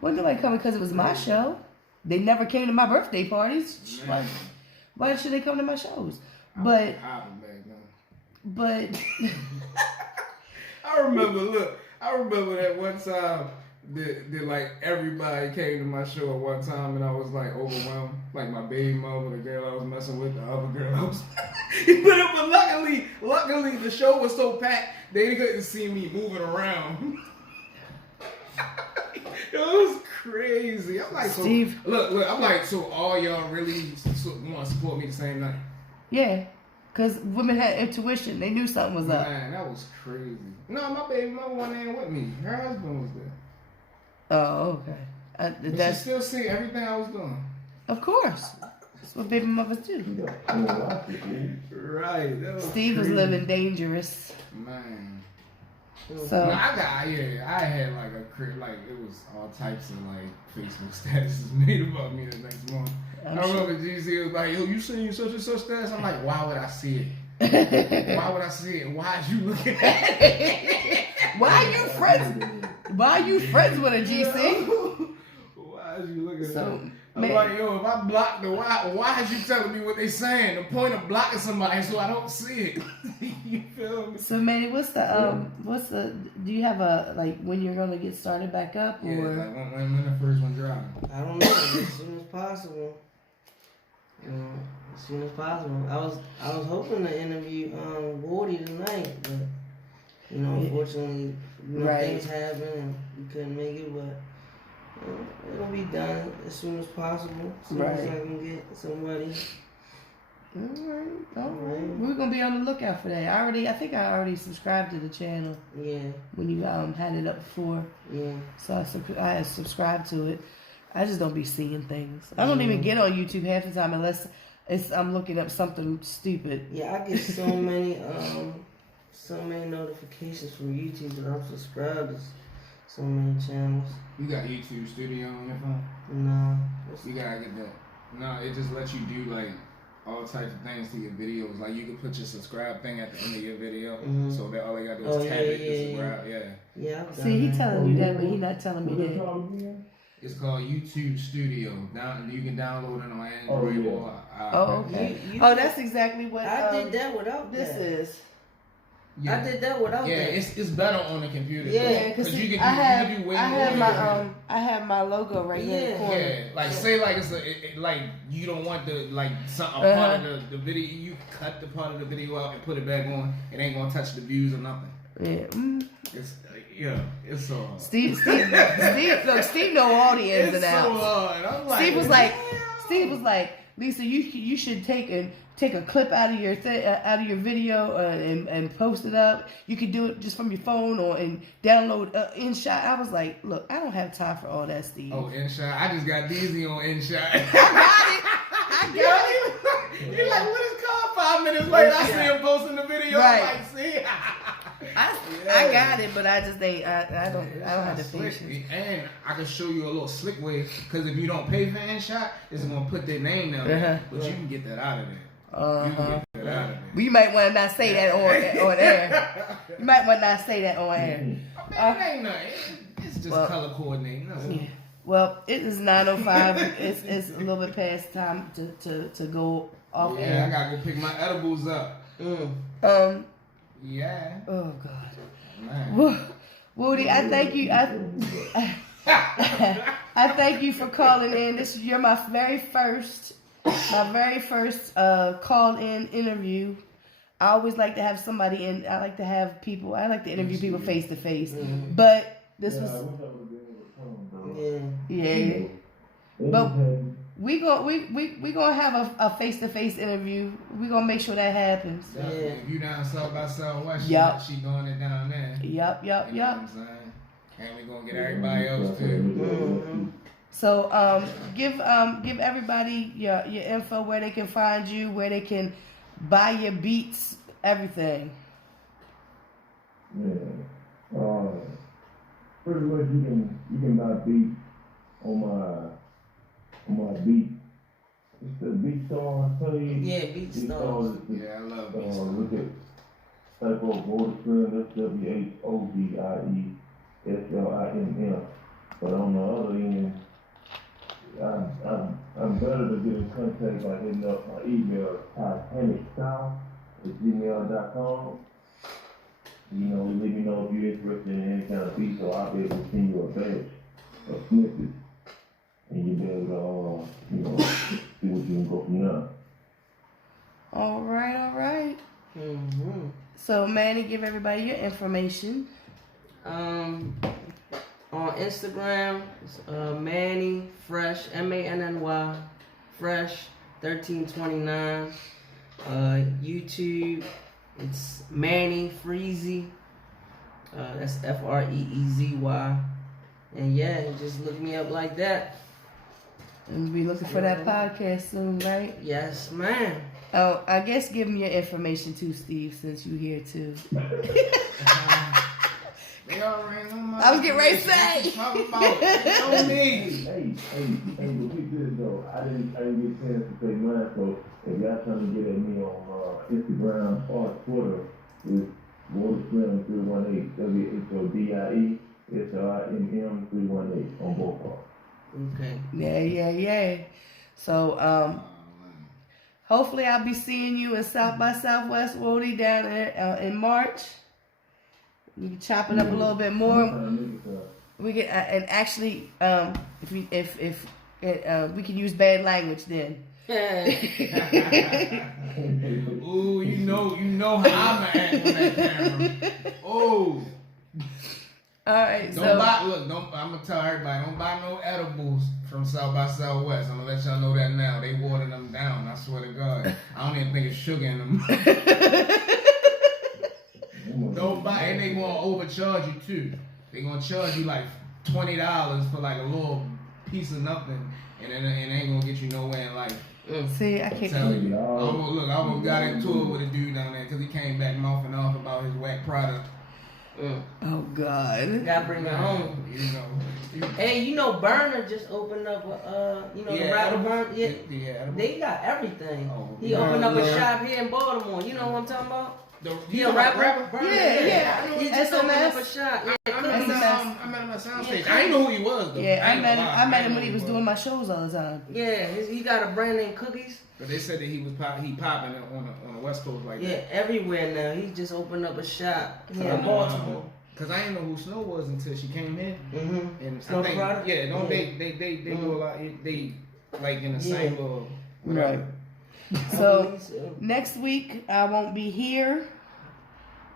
Wasn't nobody coming because it was my show. They never came to my birthday parties. Why should they come to my shows? But I remember that one time that like everybody came to my show at one time and I was like overwhelmed. Like my baby mama, the girl I was messing with, the other girl I was but luckily the show was so packed they couldn't see me moving around. It was crazy. I'm like, Steve. So, look, I'm like, so all y'all really want to support me the same night? Yeah. Because women had intuition. They knew something was up. Man, that was crazy. No, my baby mother wasn't in with me. Her husband was there. Oh, okay. But That's she still see everything I was doing. of course. That's what baby mothers do. Right. That was Steve was crazy. living dangerous. Man. So No, I had like a like it was all types of like Facebook statuses made about me the next morning. I remember GC was like, "Yo, you seen such and such status?" I'm like, "Why would I see it? Why would I see it? Why is you looking at it? Why are you friends? Why are you friends with a GC? Why is you looking at So, it?" I'm like, yo, if I block the why is you telling me what they saying? The point of blocking somebody so I don't see it. You feel me? So Manny, what's the do you have a like when you're gonna get started back up or? Yeah, like when the first one dropped. I don't know. As soon as possible. You know, as soon as possible. I was hoping to interview Whodie tonight, but you know, unfortunately, things happened and we couldn't make it. But it'll be done as soon as possible. As soon as I can get somebody. All right. We're gonna be on the lookout for that. I think I already subscribed to the channel. Yeah. When you had it up before. Yeah. So I subscribed to it. I just don't be seeing things. I don't even get on YouTube half the time unless I'm looking up something stupid. Yeah, I get so many notifications from YouTube that I'm subscribed to so many channels. You got YouTube Studio on your phone? No. You gotta get that. No, it just lets you do like all types of things to your videos. Like you can put your subscribe thing at the end of your video, so that all they gotta do is tap it to subscribe. Yeah. See, he telling you that, but he not telling me that. It's called YouTube Studio. You can download it on Android or Oh, okay. That's exactly what I did that without this that. is. Yeah. I did that without that. Yeah, it's better on the computer. Yeah, because you can I have my logo right here in the corner. Yeah, like say like it's like you don't want the like some part of the video. You cut the part of the video out and put it back on. It ain't gonna touch the views or nothing. Yeah. It's so hard. Steve know all the ins and outs. So hard. I'm like, Steve was like, Lisa, you should take a clip out of your video and post it up. You could do it just from your phone and download InShot. I was like, look, I don't have time for all that, Steve. Oh, InShot. I just got dizzy on InShot. I got it. You're like, what is called? 5 minutes later, I see him posting the video. Right. I'm like, see. I got it, but I just ain't. I don't have the patience. And I can show you a little slick way, because if you don't pay for InShot, it's gonna put their name down there. But you can get that out of there. You can get that out of there. Well, you might want to not say that on air. You might want to not say that on air. Ain't nothing. It's just color coordinating. Yeah. Well, it is 9:05. It's a little bit past time to go off air. Yeah, I gotta go pick my edibles up. Yeah. Oh God. Man. Whodie, I thank you. I thank you for calling in. You're my very first call-in interview. I always like to have somebody in. I like to interview people face to face. But this was. Yeah. But we gonna have a face to face interview. We gonna make sure that happens. Yeah. If you down South by Southwest, she going it down there. Yep. You know what I'm saying? And we gonna get everybody else too. So give everybody your info, where they can find you, where they can buy your beats, everything. Yeah. Pretty much you can buy beats on my beat. It's the Beat Star page. Yeah, Beat Stars. Yeah, I love Beat Stars. Look at type of Whodie, that's WHODIESLIMM. But on the other end, I'm better to get in contact by hitting up my email, titanicstyle@gmail.com. You know, let me know if you're interested in any kind of beat, so I'll be able to send you a batch of snippets. And you'll be able to, see what you can go from there. All right. So, Manny, give everybody your information. On Instagram, it's Manny Fresh, MANNY Fresh 1329. YouTube, it's Manny Freezy. That's Freezy. And yeah, just look me up like that. And we'll be looking for that podcast soon, right? Yes, ma'am. Oh, I guess give me your information too, Steve, since you're here too. They already know my I was getting ready to say. Talk about it. Know me. Hey, but we good though. I didn't get a chance to say mine, so if y'all trying to get at me on Instagram or Twitter, it's Slimm 318, WHODIE, SRMM 318 on both parts. Okay. Yeah. So, hopefully I'll be seeing you in South by Southwest Whodie down there in March. We can chop it up a little bit more. We can and actually, if we can use bad language then. Ooh, you know how I'ma act on that camera. Oh. All right, I'm gonna tell everybody, don't buy no edibles from South by Southwest. I'm gonna let y'all know that now. They watered them down, I swear to God. I don't even think it's sugar in them. Don't buy, and they gonna overcharge you too. They gonna charge you like $20 for like a little piece of nothing, and it ain't gonna get you nowhere in life. See, I can't tell you. I almost got into it with a dude down there because he came back mouthing off about his whack product. Oh God! Gotta bring it home. You know. Hey, you know, Burner just opened up the rapper Burner. Yeah, they got everything. Oh, he opened up a shop here in Baltimore. You know what I'm talking about? He a rapper? Burner? Yeah. He just opened up a shop. I met him at Soundstage. I didn't know who he was though. Yeah, I met him when he was doing my shows all the time. Yeah, he got a brand named Cookies. But they said that he popping on the West Coast like that. Yeah, everywhere now. He just opened up a shop here in Baltimore. Cause I didn't know who Snow was until she came in. Mm-hmm. And Snow I think, product? they do a lot. They like in the same little whatever. Right. So next week I won't be here.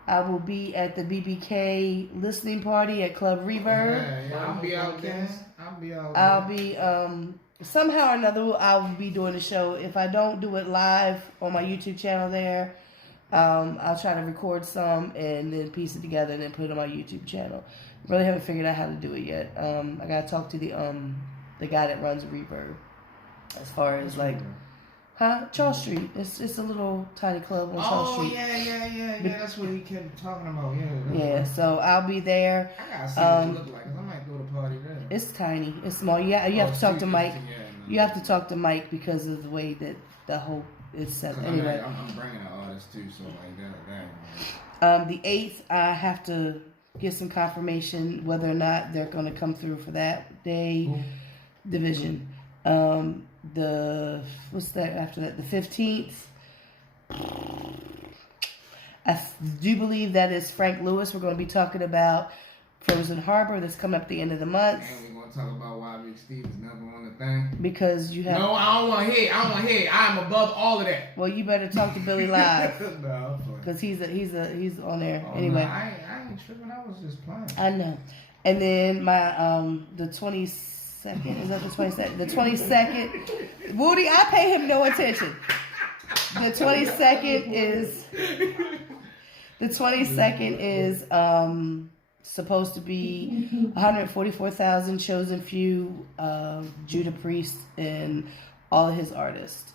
I will be at the BBK listening party at Club Reverb. Yeah, I'll be out there. I'll be somehow or another I'll be doing the show. If I don't do it live on my YouTube channel there, I'll try to record some and then piece it together and then put it on my YouTube channel. Really haven't figured out how to do it yet. I gotta talk to the guy that runs Reverb as far as like. Charles Street. It's a little tiny club on Charles Street. Yeah. That's what he kept talking about. Yeah. So I'll be there. I gotta see what you look like, 'cause I might go to party there. It's tiny. It's small. You have to talk to Mike. You have to talk to Mike because of the way that the whole is set. Anyway, I'm bringing an artist too, so like that. The 8th, I have to get some confirmation whether or not they're going to come through for that day. Division. What's that after that? The 15th. I do believe that is Frank Lewis. We're going to be talking about Frozen Harbor. That's coming up at the end of the month. And we're going to talk about why Big Steve is never on the thing. Because you have. No, I don't want to hear. I'm above all of that. Well, you better talk to Billy live. No, because he's on there. Oh, anyway. No, I ain't tripping. I was just playing. I know. And then my the 22nd. Is that the 22nd? The 22nd. Whodie, I pay him no attention. The 22nd is supposed to be 144,000 chosen few, Judah Priest and all of his artists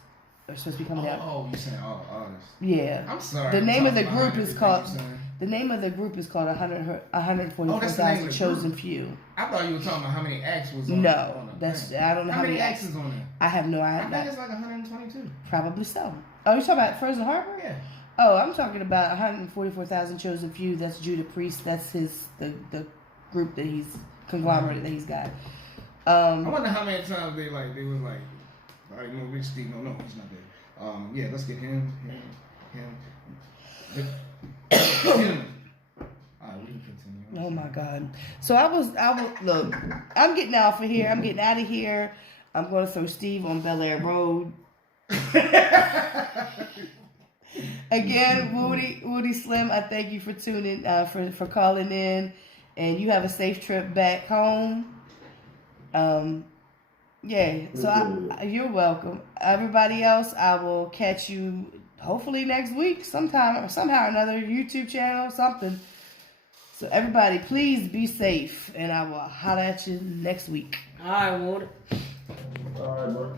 are supposed to be coming out. Oh, you saying all the artists? Yeah. I'm sorry. The name of the group is called 144,000 chosen few. I thought you were talking about how many acts was on. No, that's I don't know how many acts is on it. I have no idea. I think it's like 122. Probably so. Oh, you talking about Frozen Harbor? Yeah. Oh, I'm talking about 144,000 chosen few. That's Judah Priest. That's the group that he's conglomerate that he's got. I wonder how many times they was like, no, Rich Steve, no, he's not there. Yeah, let's get him. Him. Alright, we can continue. Oh my God. So I was look, I'm getting out of here. I'm getting out of here. I'm going to throw Steve on Bel Air Road. Again, Whodie Slimm, I thank you for tuning, for calling in, and you have a safe trip back home. Yeah, so you're welcome. Everybody else, I will catch you hopefully next week, sometime, somehow or another, YouTube channel, something. So everybody, please be safe, and I will holler at you next week. All right, Whodie. All right, bro.